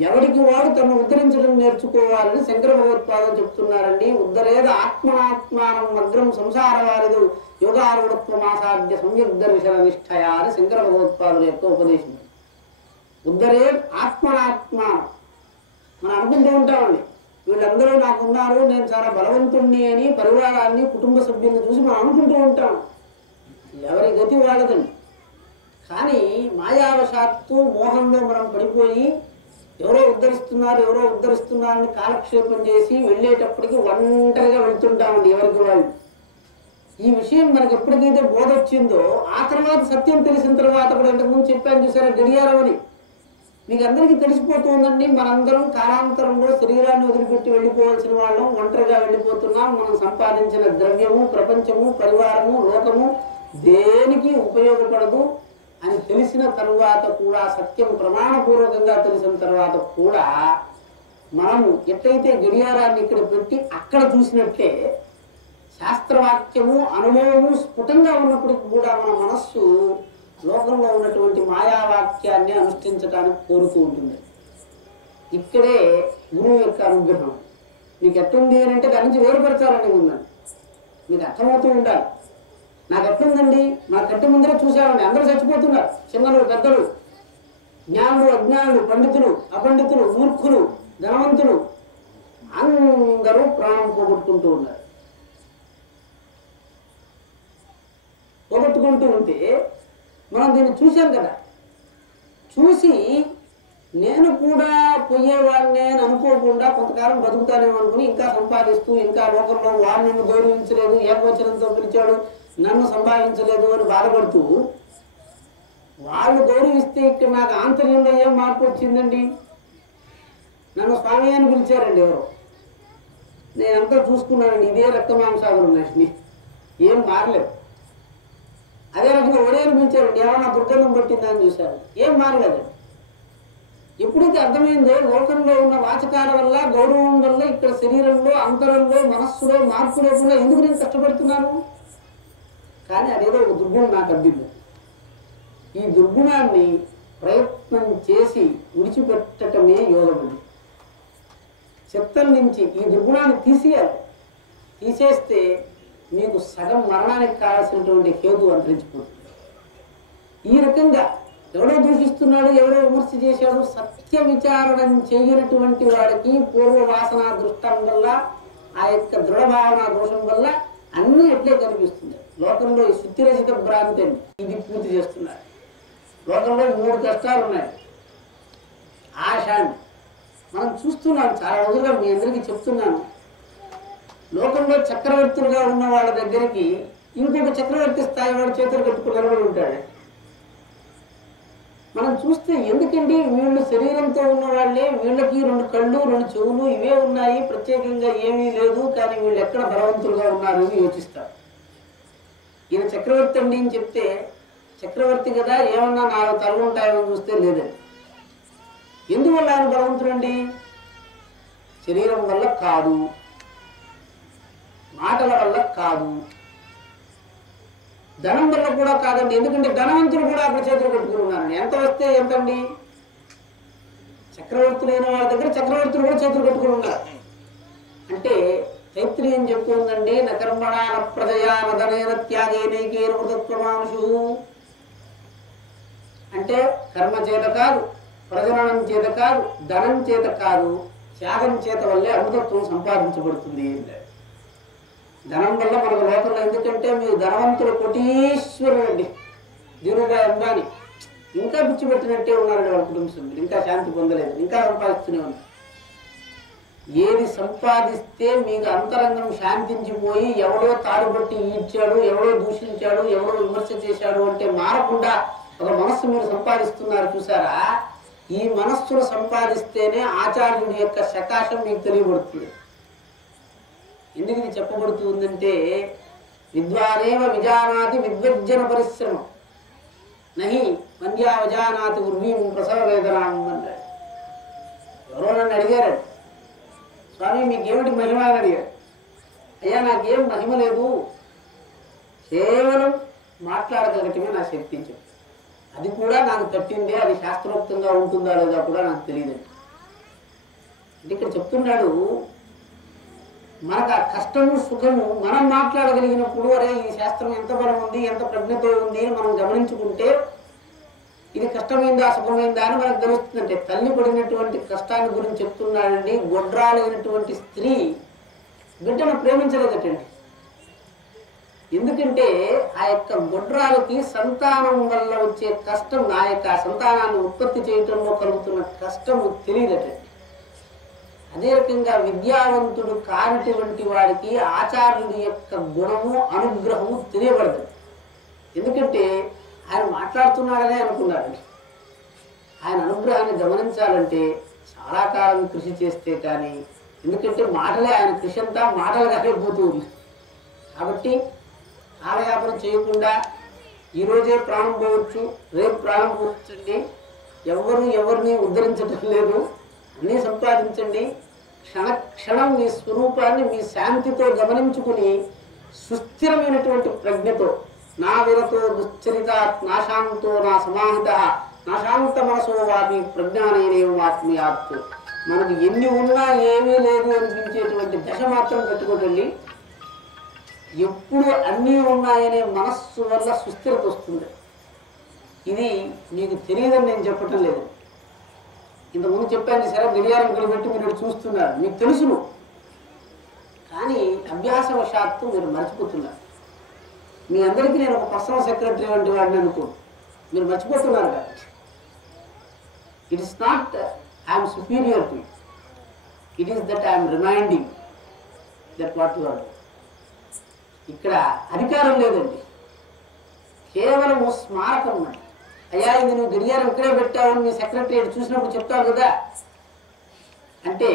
ఎవరికి వాడు తను ఉద్ధరించడం నేర్చుకోవాలని శంకర భగవత్పాదం చెప్తున్నారండి. ఉద్ధరేద ఆత్మనాత్మానం అగ్రం సంసార వారిదు యోగారూఢత్వమాసాధ్య సంయుక్ దర్శన నిష్ఠయ అని శంకర భగవత్పాదుల యొక్క ఉపదేశం. ఉద్ధరే ఆత్మనాత్మానం. మనం అనుకుంటూ ఉంటామండి, వీళ్ళందరూ నాకున్నారు, నేను చాలా బలవంతుణ్ణి అని పరివారాన్ని కుటుంబ సభ్యుల్ని చూసి మనం అనుకుంటూ ఉంటాం. ఎవరి గతి వాళ్ళదండి. కానీ మాయావశాత్తు మోహంలో మనం పడిపోయి ఎవరో ఉద్ధరిస్తున్నారని కాలక్షేపం చేసి వెళ్ళేటప్పటికి ఒంటరిగా వెళ్తుంటామండి ఎవరికి వాళ్ళు. ఈ విషయం మనకు ఎప్పటికైతే బోధ వచ్చిందో ఆ తర్వాత సత్యం తెలిసిన తర్వాత కూడా ఇంతకుముందు చెప్పాను చూసారా గడియారం అని, మీకు అందరికీ తెలిసిపోతూ ఉందండి. మనందరం కాలాంతరంలో శరీరాన్ని వదిలిపెట్టి వెళ్ళిపోవాల్సిన వాళ్ళం, ఒంటరిగా వెళ్ళిపోతున్నాం. మనం సంపాదించిన ద్రవ్యము, ప్రపంచము, పరివారము, లోకము దేనికి ఉపయోగపడదు అని తెలిసిన తరువాత కూడా, సత్యం ప్రమాణపూర్వకంగా తెలిసిన తర్వాత కూడా మనం ఎట్లయితే గడియారాన్ని ఇక్కడ పెట్టి అక్కడ చూసినట్లే శాస్త్రవాక్యము అనుభవము స్ఫుటంగా ఉన్నప్పటికీ కూడా మన మనస్సు లోకంలో ఉన్నటువంటి మాయావాక్యాన్ని అనుష్ఠించడానికి కోరుతూ ఉంటుంది. ఇక్కడే గురువు యొక్క అనుగ్రహం. మీకు ఎట్లుంది అని అంటే దాని నుంచి వేరుపరచాలని ఉందండి, మీకు అర్థమవుతూ ఉండాలి. నాకు ఎట్లుందండి, నా కట్టి ముందరే చూసామండి, అందరూ చచ్చిపోతున్నారు, చిన్నలు పెద్దలు, జ్ఞానులు అజ్ఞానులు, పండితులు అపండితులు, మూర్ఖులు ధనవంతులు, అందరూ ప్రాణం పోగొట్టుకుంటూ ఉన్నారు. పోగొట్టుకుంటూ ఉంటే మనం దీన్ని చూసాం కదా, చూసి నేను కూడా పోయేవాడిని అని అనుకోకుండా కొంతకాలం బతుకుతానేమో అనుకుని ఇంకా సంపాదిస్తూ, ఇంకా లోకంలో వాడు నన్ను గౌరవించలేదు, ఏకవచనంతో పిలిచాడు, నన్ను సంపాదించలేదు అని బాధపడుతూ, వాళ్ళు గౌరవిస్తే ఇక్కడ నాకు ఆంతర్యంలో ఏం మార్పు వచ్చిందండి? నన్ను స్వామి అని పిలిచారండి ఎవరో, నేనంతా చూసుకున్నానండి, ఇదే రక్త మాంసాలు ఉన్నాయి, ఏం మారలేదు. అదే రకంగా ఒడేరు పిలిచారండి, ఏమన్నా దుర్గంధం పట్టిందా అని చూశారు, ఏం మారలేదండి. ఎప్పుడైతే అర్థమైందో లోకంలో ఉన్న వాచకాల వల్ల, గౌరవం వల్ల ఇక్కడ శరీరంలో, అంతరంలో, మనస్సులో మార్పు లేకుండా ఎందుకు నేను కష్టపడుతున్నాను? కానీ అదేదో ఒక దుర్గుణం నాకు అబ్బింది. ఈ దుర్గుణాన్ని ప్రయత్నం చేసి విడిచిపెట్టటమే యోగం. చిత్తం నుంచి ఈ దుర్గుణాన్ని తీసేయాలి. తీసేస్తే మీకు సగం మరణానికి కావాల్సినటువంటి హేతు అంతరించిపోతుంది. ఈ రకంగా ఎవడో దూషిస్తున్నాడు, ఎవడో విమర్శ చేశాడు, సత్య విచారణం చేయనటువంటి వాడికి పూర్వవాసన దృష్టం వల్ల, ఆ యొక్క దృఢభావన దోషం వల్ల అన్నీ ఎట్లే కనిపిస్తుంది. లోకంలో ఈ శుద్ధిరహిత భ్రాంతి ఇది పూర్తి చేస్తున్నారు. లోకంలో 3 కష్టాలు ఉన్నాయి. ఆశ మనం చూస్తున్నాం, చాలా రోజులుగా మీ అందరికీ చెప్తున్నాను. లోకంలో చక్రవర్తులుగా ఉన్న వాళ్ళ దగ్గరికి ఇంకొక చక్రవర్తి స్థాయి వాడు చేతులు కట్టుకుని నిలబడి ఉంటాడు. మనం చూస్తే ఎందుకండి వీళ్ళు శరీరంతో ఉన్న వాళ్ళే, వీళ్ళకి 2 కళ్ళు 2 చెవులు ఇవే ఉన్నాయి, ప్రత్యేకంగా ఏమీ లేదు, కానీ వీళ్ళు ఎక్కడ బలవంతులుగా ఉన్నారు అని యోచిస్తారు. ఈయన చక్రవర్తి అండి అని చెప్తే చక్రవర్తి కదా, ఏమన్నా 4 తలలు ఉంటాయని చూస్తే లేదండి. ఎందువల్ల ఆయన బలవంతుడండి? శరీరం వల్ల కాదు, మాటల వల్ల కాదు, ధనం వల్ల కూడా కాదండి. ఎందుకంటే ధనవంతులు కూడా అక్కడ చేతులు పెట్టుకుని ఉన్నారండి. ఎంత వస్తే ఎంతండి? చక్రవర్తులైన వాళ్ళ దగ్గర చక్రవర్తులు కూడా చేతులు పెట్టుకుని ఉన్నారు. అంటే తైత్రీయం చెప్తుందండి, నకర్మణ ప్రజయా నదనేన త్యాగేనైకేన కృతత్వమాంశు. అంటే కర్మ చేత కాదు, ప్రజననం చేత కాదు, ధనం చేత కాదు, త్యాగం చేత వల్లే అమృతత్వం సంపాదించబడుతుంది. ధనం వల్ల మనకు లోకంలో, ఎందుకంటే మీరు ధనవంతులు కోటీశ్వరుడు అండి, ధీరుభాయ్ అంబానీ ఇంకా పిచ్చి పెట్టినట్టే ఉన్నారండి వాళ్ళ కుటుంబ సభ్యులు, ఇంకా శాంతి పొందలేదు, ఇంకా సంపాదిస్తూనే ఉన్నారు. ఏది సంపాదిస్తే మీకు అంతరంగం శాంతించిపోయి ఎవడో తాడుబట్టి ఈడ్చాడు, ఎవడో దూషించాడు, ఎవడో విమర్శ చేశాడు అంటే మారకుండా ఒక మనస్సు మీరు సంపాదిస్తున్నారు చూసారా, ఈ మనస్సును సంపాదిస్తేనే ఆచార్యుడి యొక్క సకాశం మీకు తెలియబడుతుంది. ఎందుకు ఇది చెప్పబడుతుందంటే, విద్వానేవ విజానాతి విద్వజ్జన పరిశ్రమం నహి మంద్యావజానాతి ఉర్వీం ప్రసవ వేదనాం అన్నాడు. ఎవరో నన్ను అడిగారు, స్వామి మీకేమిటి మహిమ అని అడిగారు. అయ్యా నాకేం మహిమ లేదు, కేవలం మాట్లాడగలగటమే నా శక్తి చెప్పి, అది కూడా నాకు తట్టిందే, అది శాస్త్రోక్తంగా ఉంటుందా లేదా కూడా నాకు తెలియదండి. అంటే ఇక్కడ చెప్తున్నాడు, మనకు ఆ కష్టము సుఖము మనం మాట్లాడగలిగినప్పుడు, అరే ఈ శాస్త్రం ఎంత బలం ఉంది, ఎంత ప్రజ్ఞతో ఉంది అని మనం గమనించుకుంటే ఇది కష్టమైందా సుఖమైందా అని మనకు తెలుస్తుందంటే, తల్లి పడినటువంటి కష్టాన్ని గురించి చెప్తున్నాడండి. గొడ్రాలైనటువంటి స్త్రీ బిడ్డను ప్రేమించలేదటండి. ఎందుకంటే ఆ యొక్క గొడ్రాలకి సంతానం వల్ల వచ్చే కష్టం, ఆ యొక్క సంతానాన్ని ఉత్పత్తి చేయటంలో కలుగుతున్న కష్టము తెలియదటండి. అదే రకంగా విద్యావంతుడు కానిటువంటి వాడికి ఆచార్యుడి యొక్క గుణము అనుగ్రహము తెలియబడదు. ఎందుకంటే ఆయన మాట్లాడుతున్నాడనే అనుకున్నాడండి. ఆయన అనుగ్రహాన్ని గమనించాలంటే చాలా కాలం కృషి చేస్తే కానీ, ఎందుకంటే మాటలే ఆయన కృషి అంతా మాటలుగానే పోతూ ఉంది. కాబట్టి కాలయాపన చేయకుండా ఈరోజే ప్రాణం పోవచ్చు, రేపు ప్రాణం పోవచ్చండి. ఎవరిని ఉద్ధరించటం లేదు, అన్నీ సంపాదించండి. క్షణం మీ స్వరూపాన్ని మీ శాంతితో గమనించుకుని సుస్థిరమైనటువంటి ప్రజ్ఞతో, నా విరతో దుశ్చరిత నాశాంతో నా సమాహిత నాశాంత మనసో వాపి ప్రజ్ఞానైనేవాత్మయాత్తు. మనకు ఎన్ని ఉన్నా ఏమీ లేదు అనిపించేటువంటి దశ మాత్రం పెట్టుకోకండి. ఎప్పుడు అన్నీ ఉన్నాయనే మనస్సు వల్ల సుస్థిరత వస్తుంది. ఇది మీకు తెలియదని నేను చెప్పటం లేదు. ఇంతకుముందు చెప్పాను సరే, గడియారం పెట్టి మీరు చూస్తున్నారు, మీకు తెలుసును, కానీ అభ్యాసవశాత్తు మీరు మర్చిపోతున్నారు. మీ అందరికీ నేను ఒక పర్సనల్ సెక్రటరీ వంటి వాడిని అనుకో, మీరు మర్చిపోతున్నారు కాబట్టి. It is not I'm superior to, it is that I'm reminding that what you are. ఇక్కడ అధికారం లేదండి, కేవలము స్మారకం అన్నమాట. అయ్యా ఇది నువ్వు గడియారం ఇక్కడే పెట్టావు మీ సెక్రటరీ చూసినప్పుడు చెప్తావు కదా అంటే,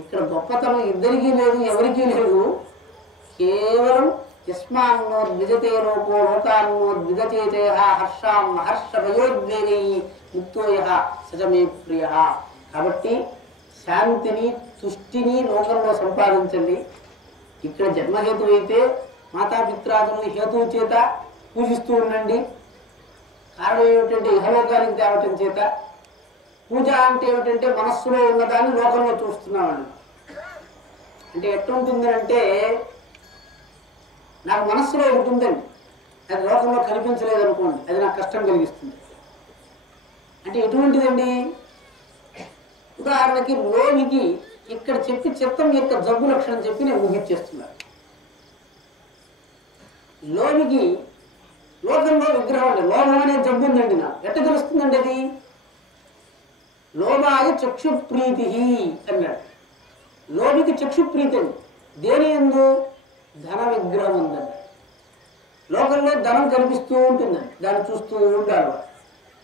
ఇక్కడ గొప్పతనం ఇద్దరికీ లేదు, ఎవరికీ లేదు. కేవలం యస్మాన్నో ద్విజతే లోకో లోకాన్నో ద్విజతే హర్షాం హర్ష భయోద్వేగై ముక్తోయ సజమే ప్రియ. కాబట్టి శాంతిని తుష్టిని లోకంలో సంపాదించండి. ఇక్కడ జన్మహేతు అయితే మాతాపిత్రాదులను హేతువు చేత పూజిస్తూ ఉండండి. కారణం ఏమిటంటే ఇహలోకానికి తేవటం చేత. పూజ అంటే ఏమిటంటే మనస్సులో ఉన్నదాన్ని లోకంలో చూస్తున్నామండి. అంటే ఎట్లుంటుంది అంటే, నాకు మనస్సులో ఒకటి ఉందండి, అది లోకంలో కనిపించలేదు అనుకోండి, అది నాకు కష్టం కలిగిస్తుంది. అంటే ఎటువంటిదండి? ఉదాహరణకి లోనికి ఇక్కడ చెప్పి చిత్తం యొక్క జబ్బు లక్షణం చెప్పి నేను ముగించేస్తున్నాను. లోనికి లోకంలో విగ్రహం అండి, లోభం అనే జబ్బు ఉందండి. నాకు ఎట్ట తెలుస్తుందండి అది? లోభాయ చక్షుప్రీతి అన్నాడు. లోభికి చక్షుప్రీతి అండి. దేని ఎందు? ధన విగ్రహం ఉందండి. లోకంలో ధనం కనిపిస్తూ ఉంటుందండి, దాన్ని చూస్తూ ఉంటాడు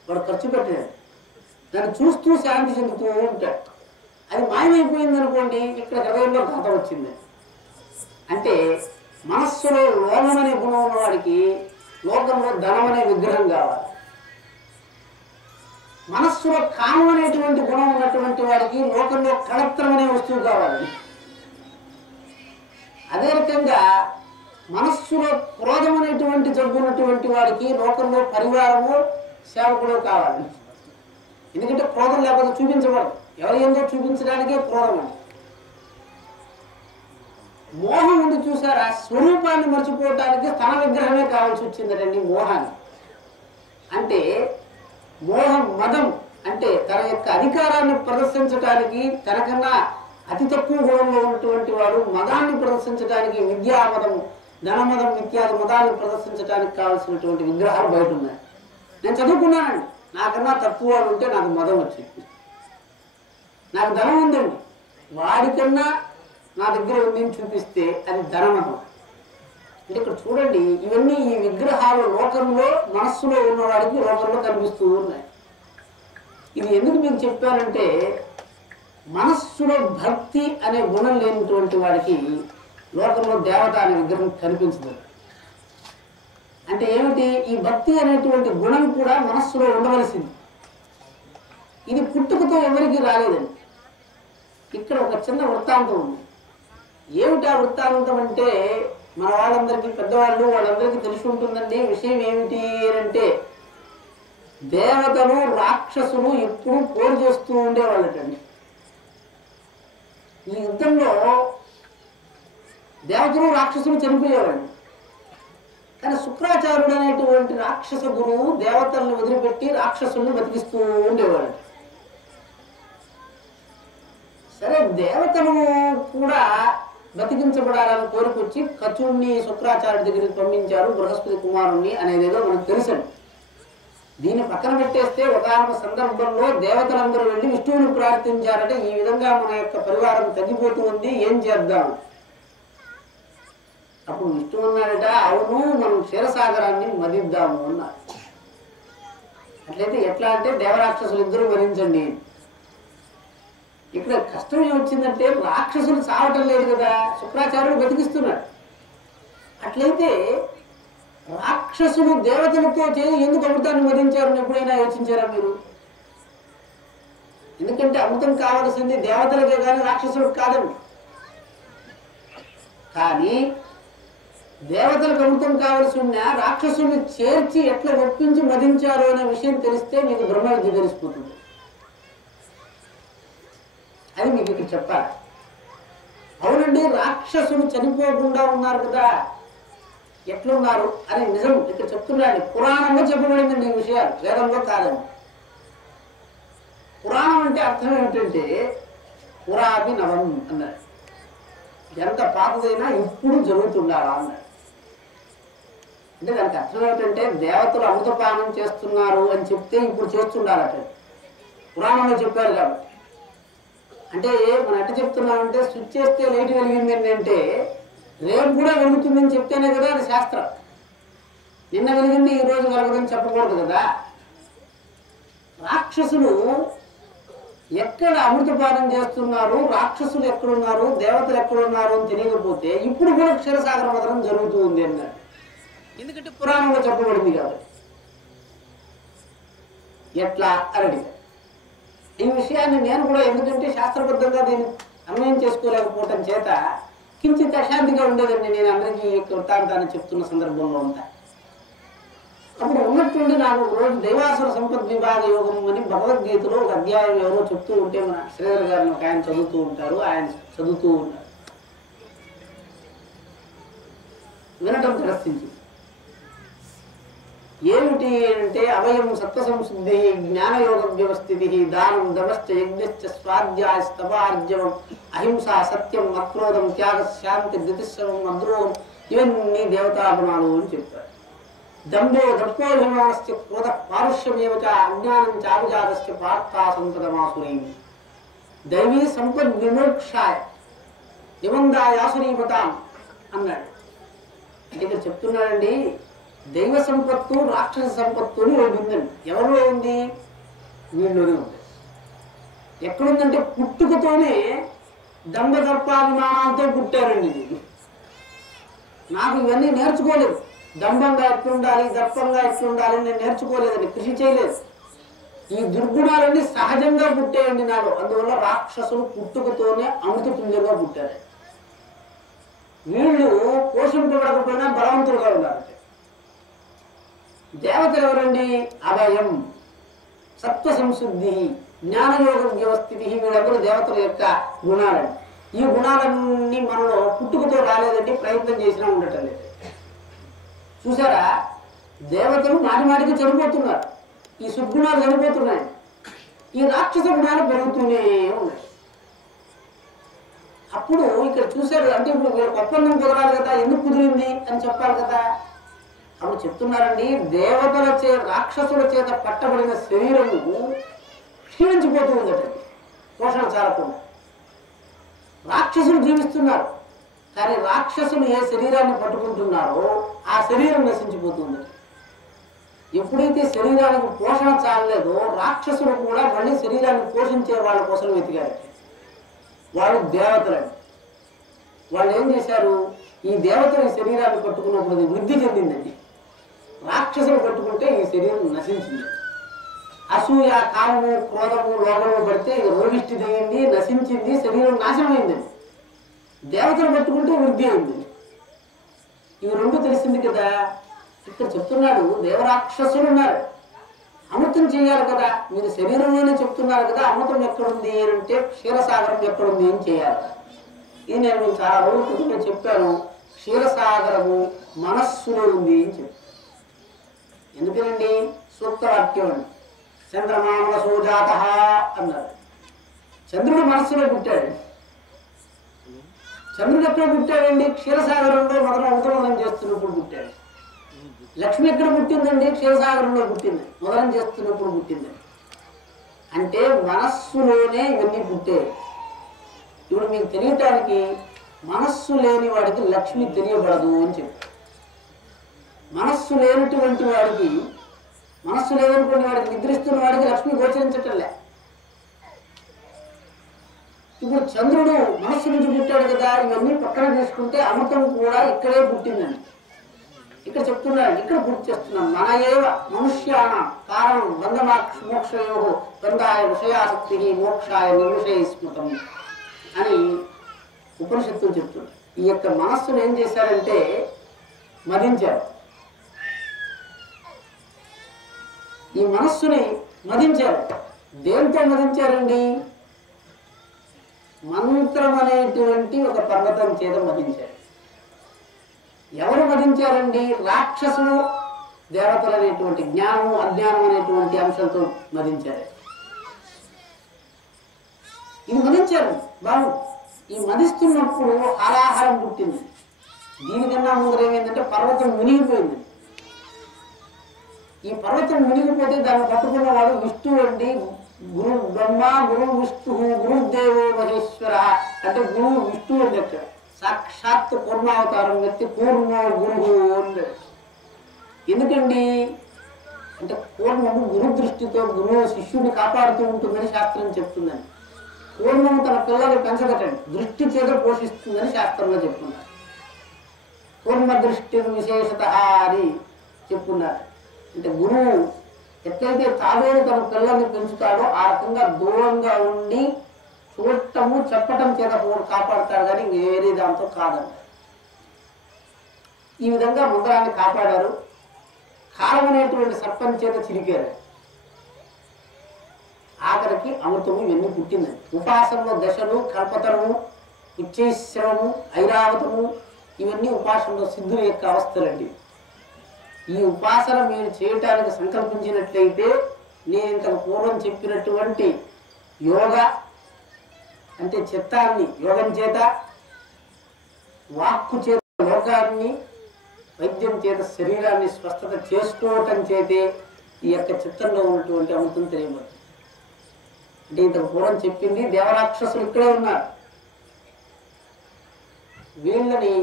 వాడు ఖర్చు పెట్టాడు, దాన్ని చూస్తూ శాంతి చెందుతూ ఉంటాడు. అది మాయమైపోయింది అనుకోండి, ఇక్కడ హృదయంలో ఘాత వచ్చింది. అంటే మనస్సులో లోభం అనే గుణం ఉన్నవాడికి లోకంలో ధనం అనే విగ్రహం కావాలి. మనస్సులో కామం అనేటువంటి గుణం ఉన్నటువంటి వాడికి లోకంలో కళత్రం అనే వస్తువు కావాలి. అదే రకంగా మనస్సులో క్రోధం అనేటువంటి జబ్బు ఉన్నటువంటి వాడికి లోకంలో పరివారము సేవకుడు కావాలి. ఎందుకంటే క్రోధం లేకపోతే చూపించబడదు. ఎవరి ఏందో చూపించడానికే క్రోధం అండి. మోహం ఉంది చూసారా, స్వరూపాన్ని మర్చిపోవటానికి తన విగ్రహమే కావాల్సి వచ్చిందండి మోహాన్ని. అంటే మోహం మదం అంటే తన యొక్క అధికారాన్ని ప్రదర్శించడానికి, తనకన్నా అతి తక్కువ గుణంలో ఉన్నటువంటి వాడు మదాన్ని ప్రదర్శించడానికి విద్యామదం, ధనమదం ఇత్యాది మదాన్ని ప్రదర్శించడానికి కావాల్సినటువంటి విగ్రహాలు బయట ఉన్నాయి. నేను చదువుకున్నానండి, నాకన్నా తక్కువ వాడు ఉంటే నాకు మదం వచ్చింది. నాకు ధనం ఉందండి, వాడికన్నా నా దగ్గర ఉంది చూపిస్తే అది ధనమదం. అంటే ఇక్కడ చూడండి, ఇవన్నీ ఈ విగ్రహాలు లోకంలో మనస్సులో ఉన్నవాడికి లోకంలో కనిపిస్తూ ఉన్నాయి. ఇది ఎందుకు మీకు చెప్పానంటే, మనస్సులో భక్తి అనే గుణం లేనటువంటి వాడికి లోకంలో దేవత అనే విగ్రహం కనిపించదు. అంటే ఏమిటి, ఈ భక్తి అనేటువంటి గుణం కూడా మనస్సులో ఉండవలసింది. ఇది పుట్టుకతో ఎవరికి రాలేదండి. ఇక్కడ ఒక చిన్న వృత్తాంతం ఉంది. ఏమిటి ఆ వృత్తాంతం అంటే, మన వాళ్ళందరికీ పెద్దవాళ్ళు వాళ్ళందరికీ తెలిసి ఉంటుందండి. విషయం ఏమిటి అంటే, దేవతలు రాక్షసులు ఎప్పుడు పోరు చేస్తూ ఉండేవాళ్ళటండి. ఈ యుద్ధంలో దేవతలు రాక్షసులు చనిపోయేవాళ్ళు. కానీ శుక్రాచార్యుడు అనేటువంటి రాక్షస గురువు దేవతలను వదిలిపెట్టి రాక్షసుల్ని బతికిస్తూ ఉండేవాడు. సరే, దేవతలు కూడా బతికించబడాలని కోరికొచ్చి కచుణ్ణి శుక్రాచార్యుడి దగ్గరికి పంపించారు, బృహస్పతి కుమారుణ్ణి అనేదేదో మనకు తెలుసండి. దీన్ని పక్కన పెట్టేస్తే ఒకనొక సందర్భంలో దేవతలందరూ వెళ్ళి విష్ణువుని ప్రార్థించారంటే, ఈ విధంగా మన యొక్క పరివారం తగ్గిపోతూ ఉంది, ఏం చేద్దాం? అప్పుడు విష్ణువు అన్నాడట, అవును మనం క్షీరసాగరాన్ని మదిద్దాము అన్నారు. అట్లయితే ఎట్లా అంటే, దేవరాక్షసులు ఇద్దరు మరించండి. ఇక్కడ కష్టం ఏమొచ్చిందంటే, రాక్షసులు చావటం లేదు కదా, శుక్రాచార్యుడు బతికిస్తున్నాడు. అట్లయితే రాక్షసులు దేవతలతో ఎందుకు అమృతాన్ని వధించారని ఎప్పుడైనా యోచించారా మీరు? ఎందుకంటే అమృతం కావాల్సింది దేవతలకే కానీ రాక్షసులకు కాదండి. కానీ దేవతలకు అమృతం కావలసి ఉన్నా రాక్షసుల్ని చేర్చి ఎట్లా ఒప్పించి మదించారు అనే విషయం తెలిస్తే మీకు బ్రహ్మ విద్య తెలిసిపోతుంది. అది మీకు ఇక్కడ చెప్పాలి. అవునండి, రాక్షసులు చనిపోకుండా ఉన్నారు కదా, ఎట్లున్నారు అని నిజం ఇక్కడ చెప్తున్నాడు. పురాణంలో చెప్పబడిందండి ఈ విషయాలు, వేదంలో కాదండి. పురాణం అంటే అర్థం ఏమిటంటే, పురాపి నవం అన్నాడు. ఎంత పాతదైనా ఇప్పుడు జరుగుతుండాలా అన్నాడు. అంటే దానికి అర్థం ఏమిటంటే, దేవతలు అమృతపానం చేస్తున్నారు అని చెప్తే ఇప్పుడు చేస్తుండాలట. పురాణంలో చెప్పారు కాబట్టి. అంటే మనం ఎట్లా చెప్తున్నామంటే, స్విచ్ చేస్తే లైట్ వెలిగింది అంటే రేపు కూడా వెలుగుతుందని చెప్తేనే కదా అది శాస్త్రం. నిన్న వెలిగింది ఈ రోజు వెలగదని చెప్పకూడదు కదా. రాక్షసులు ఎక్కడ అమృతపానం చేస్తున్నారు, రాక్షసులు ఎక్కడున్నారు, దేవతలు ఎక్కడున్నారు అని తెలియకపోతే ఇప్పుడు కూడా క్షీరసాగర మదనం జరుగుతూ ఉంది అన్నాడు. ఎందుకంటే పురాణంలో చెప్పబడింది కాబట్టి. ఎట్లా అని ఈ విషయాన్ని నేను కూడా, ఎందుకంటే శాస్త్రబద్ధంగా దీన్ని అన్వయం చేసుకోలేకపోవటం చేత కించిత్ అశాంతిగా ఉండేదండి నేను అందరికీ వృత్తాంతాన్ని చెప్తున్న సందర్భంలో ఉంటా. అప్పుడు ఉన్నట్టుండి నాకు రోజు దైవాసుర సంపద్ విభాగ యోగం అని భగవద్గీతలో ఒక అధ్యాయం ఎవరో చెప్తూ ఉంటే, మన శ్రీధర్ గారిని ఒక ఆయన చదువుతూ ఉంటారు, ఆయన చదువుతూ ఉంటారు, వినటం ప్రదర్శించింది. ఏమిటి అంటే, అభయం సత్వసంశుద్ధి, జ్ఞానయోగ వ్యవస్థితి, దానం దమశ్చ యజ్ఞశ్చ స్వాధ్యాయ స్తవార్జవం, అహింస సత్యం అక్రోధం త్యాగ శాంతి దితిశ్రవం అద్రోహం, ఇవన్నీ దేవతాగుణాలు అని చెప్పారు. దంభో దర్పోభిమానశ్చ క్రోధ పారుష్యమేవ చ అజ్ఞానం చాభిజాతశ్చ పార్థా సంపదమాసురీం, దైవీ సంపద్ విమోక్షాయ నిబంధాయాసురీమతాం అన్నాడు. అంటే ఇక్కడ చెప్తున్నాడండి, దైవ సంపత్తు రాక్షస సంపత్తు అని ఒకటి ఉందండి. ఎవరిలో ఉంది? వీళ్ళలోనే ఉంది. ఎక్కడుందంటే పుట్టుకతోనే దంభదర్పాభిమానాలతో పుట్టారండి. నాకు ఇవన్నీ నేర్చుకోలేదు, దంభంగా ఎట్లుండాలి, దర్పంగా ఎట్లుండాలి నేను నేర్చుకోలేదండి, కృషి చేయలేదు. ఈ దుర్గుణాలన్నీ సహజంగా పుట్టేయండి నాలో. అందువల్ల రాక్షసులు పుట్టుకతోనే అమృతపుంజంగా పుట్టారు. వీళ్ళు పోషింపబడకపోయినా బలవంతులుగా ఉన్నారు. దేవతలు ఎవరండి? అభయం, సత్వ సంశుద్ధి, జ్ఞానయోగ వ్యవస్థితి, వీళ్ళందరూ దేవతల యొక్క గుణాలండి. ఈ గుణాలన్నీ మనలో పుట్టుకతో రాలేదండి, ప్రయత్నం చేసినా ఉండటం లేదు. చూసారా, దేవతలు మాటి మాటికి చనిపోతున్నారు, ఈ సుగుణాలు చనిపోతున్నాయి, ఈ రాక్షస గుణాలు పెరుగుతూనే ఉన్నాయి. అప్పుడు ఇక్కడ చూశారు అంటే ఇప్పుడు వీళ్ళకి ఒప్పందం కుదరాలి కదా, ఎందుకు కుదిరింది అని చెప్పాలి కదా. అప్పుడు చెప్తున్నారండి, దేవతల రాక్షసుల చేత పట్టబడిన శరీరము క్షీణించిపోతూ ఉందట, పోషణ చాలకుండా. రాక్షసులు జీవిస్తున్నారు, కానీ రాక్షసులు ఏ శరీరాన్ని పట్టుకుంటున్నారో ఆ శరీరం నశించిపోతుందట. ఎప్పుడైతే శరీరానికి పోషణ చాలలేదో రాక్షసులు కూడా మళ్ళీ శరీరాన్ని పోషించే వాళ్ళ కోసం వెతికారట. వాళ్ళు దేవతలండి. వాళ్ళు ఏం చేశారు, ఈ దేవతల శరీరాన్ని పట్టుకున్నప్పుడు వృద్ధి చెందిందండి, రాక్షసులు పట్టుకుంటే ఈ శరీరం నశించింది. అసూయ, కామము, క్రోధము, లోభము పడితే రోగిష్టి అయింది, నశించింది, శరీరం నాశనమైందండి. దేవతలు పట్టుకుంటే వృద్ధి అయింది. ఇవి రెండు తెలిసింది కదా. ఇక్కడ చెప్తున్నాడు, దేవరాక్షసులు ఉన్నారు, అమృతం చేయాలి కదా, మీరు శరీరంలోనే చెప్తున్నారు కదా, అమృతం ఎక్కడుంది అంటే క్షీరసాగరం ఎక్కడుంది అని చేయాలి. ఇది నేను చాలా రోజుల క్రితం చెప్పాను, క్షీరసాగరము మనస్సులో ఉంది అని చెప్పాను. ఎందుకనండి, సూక్త వాక్యం అండి, చంద్రమానసో జాతః అన్నారు. చంద్రుడు మనస్సులో పుట్టాడు. చంద్రుడు ఎక్కడ పుట్టాడండి? క్షీరసాగరంలో మొదలం చేస్తున్నప్పుడు పుట్టాడు. లక్ష్మి ఎక్కడ పుట్టిందండి? క్షీరసాగరంలో పుట్టింది, మొదలం చేస్తున్నప్పుడు పుట్టింది. అంటే మనస్సులోనే ఇవన్నీ పుట్టాయి. ఇప్పుడు మీకు తెలియటానికి, మనస్సు లేని వాడికి లక్ష్మి తెలియబడదు అని చెప్పి, మనస్సు లేనటువంటి వాడికి, మనస్సు లేనటువంటి వాడికి, నిద్రిస్తున్న వాడికి లక్ష్మి గోచరించటంలే. ఇప్పుడు చంద్రుడు మనస్సు నుంచి పుట్టాడు కదా, ఇవన్నీ పక్కన తీసుకుంటే అమృతం కూడా ఇక్కడే పుట్టిందండి. ఇక్కడ చెప్తున్నాడు, ఇక్కడ పూర్తి చేస్తున్నాం. మన ఏవ మనుష్యాన కారణం బంధమోక్షయో బంధాయ విషయాసక్తి మోక్షాయ నిర్విషయ స్మృతం అని ఉపనిషత్తులు చెప్తున్నారు. ఈ యొక్క మనస్సును ఏం చేశారంటే మదించారు. ఈ మనస్సుని మదించారు. దేంతో మదించారండి? మంత్రం అనేటువంటి ఒక పర్వతం చేత మదించారు. ఎవరు మదించారండి? రాక్షసులు దేవతలు అనేటువంటి జ్ఞానము అజ్ఞానం అనేటువంటి అంశంతో మదించారు. ఇది మదించారు బాబు. ఈ మదిస్తున్నప్పుడు హాలాహలం పుట్టింది. దీనికన్నా ముందర ఏమైందంటే పర్వతం మునిగిపోయింది. ఈ పర్వతం మునిగిపోతే దాన్ని పట్టుకున్న వాడు విష్ణువు అండి. గురు బ్రహ్మ, గురు విష్ణు, గురుదేవో మహేశ్వర అంటే గురువు విష్ణువు అని చెప్పారు. సాక్షాత్ పూర్ణావతారం వ్యక్తి పూర్ణో గురువు అని. ఎందుకండి అంటే పూర్ణము గురు దృష్టితో గురువు శిష్యుడిని కాపాడుతూ ఉంటుందని శాస్త్రం చెప్తుందని. పూర్ణము తన పిల్లలు పెంచదటండి, దృష్టి చేత పోషిస్తుందని శాస్త్రంలో చెప్తున్నారు. పూర్ణ దృష్టి విశేషత అని చెప్పున్నారు. అంటే గురువు ఎట్లయితే తాబేలు తన పిల్లల్ని పెంచుతాడో ఆ రకంగా దూరంగా ఉండి చూడటము చెప్పటం చేత కాపాడతాడు, కానీ వేరే దాంతో కాదంట. ఈ విధంగా ముందరాన్ని కాపాడారు. కాలం అనేటువంటి సర్పం చేత చిరికారు. ఆఖరికి అమృతము ఇవన్నీ పుట్టిందండి. ఉపాసనలో దశలు, కల్పతరము, ఉచ్చైశ్రవము, ఐరావతము ఇవన్నీ ఉపాసనలో సిద్ధుల యొక్క అవస్థలండి. ఈ ఉపాసన మీరు చేయటానికి సంకల్పించినట్లయితే నేను ఇంతకు పూర్వం చెప్పినటువంటి యోగ అంటే చిత్తాన్ని యోగం చేత, వాక్కు చేత యోగాన్ని, వైద్యం చేత శరీరాన్ని స్వస్థత చేసుకోవటం చేతే ఈ యొక్క చిత్తంలో ఉన్నటువంటి అమృతం తెలియబడుతుంది. అంటే ఇంతకు పూర్వం చెప్పింది దేవరాక్షసులు ఇక్కడే ఉన్నారు. వీళ్ళని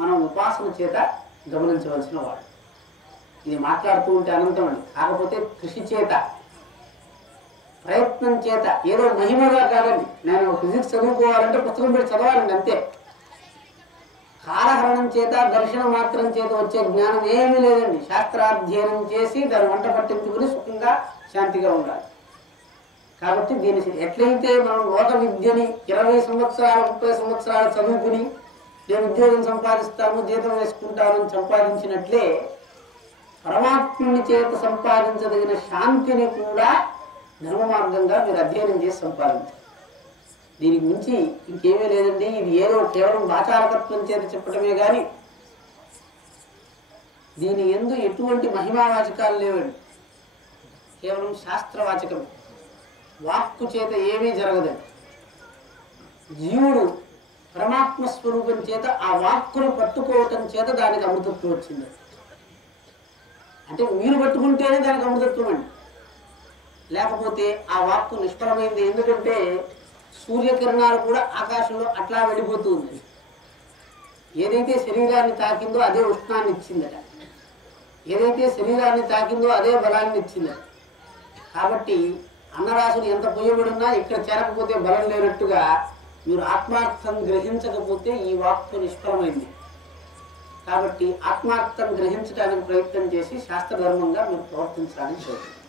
మనం ఉపాసన చేత గమనించవలసిన వాడు. ఇది మాట్లాడుతూ ఉంటే అనంతం అండి. కాకపోతే కృషి చేత, ప్రయత్నం చేత, ఏదో మహిమగా కాదండి. నేను ఫిజిక్స్ చదువుకోవాలంటే పుస్తకం పెట్టి చదవాలండి అంతే. కాలహరణం చేత దర్శన మాత్రం చేత వచ్చే జ్ఞానం ఏమీ లేదండి. శాస్త్రాధ్యయనం చేసి దాన్ని వంట పట్టించుకుని సుఖంగా శాంతిగా ఉండాలి. కాబట్టి దీని ఎట్లయితే మనం లోక విద్యని 20 సంవత్సరాలు 30 సంవత్సరాలు చదువుకుని నేను ఉద్యోగం సంపాదిస్తాను, జీతం వేసుకుంటాను అని సంపాదించినట్లే పరమాత్ముని చేత సంపాదించదగిన శాంతిని కూడా ధర్మ మార్గంగా మీరు అధ్యయనం చేసి సంపాదించాలి. దీనికి మించి ఇంకేమీ లేదండి. ఇది ఏదో కేవలం వాచారకత్వం చేత చెప్పడమే కానీ దీని యందు ఎటువంటి మహిమావాచకాలు లేవండి. కేవలం శాస్త్రవాచకమే. వాక్కు చేత ఏమీ జరగదండి. జీవుడు పరమాత్మ స్వరూపం చేత ఆ వాక్కును పట్టుకోవటం చేత దానికి అమృతత్వం వచ్చింది. అంటే మీరు పట్టుకుంటేనే దానికి అమృతత్వం అండి, లేకపోతే ఆ వాక్కు నిష్ఫలమైంది. ఎందుకంటే సూర్యకిరణాలు కూడా ఆకాశంలో అట్లా వెళ్ళిపోతూ ఉంది. ఏదైతే శరీరాన్ని తాకిందో అదే ఉష్ణాన్ని ఇచ్చిందట, ఏదైతే శరీరాన్ని తాకిందో అదే బలాన్ని ఇచ్చిందట. కాబట్టి అన్నరాశులు ఎంత పొయ్యబడినా ఇక్కడ చేరకపోతే బలం లేనట్టుగా మీరు ఆత్మార్థం గ్రహించకపోతే ఈ వాక్కు నిష్ఫలమైంది. కాబట్టి ఆత్మార్థం గ్రహించడానికి ప్రయత్నం చేసి శాస్త్రధర్మంగా మీరు ప్రవర్తించడానికి ప్రయత్నం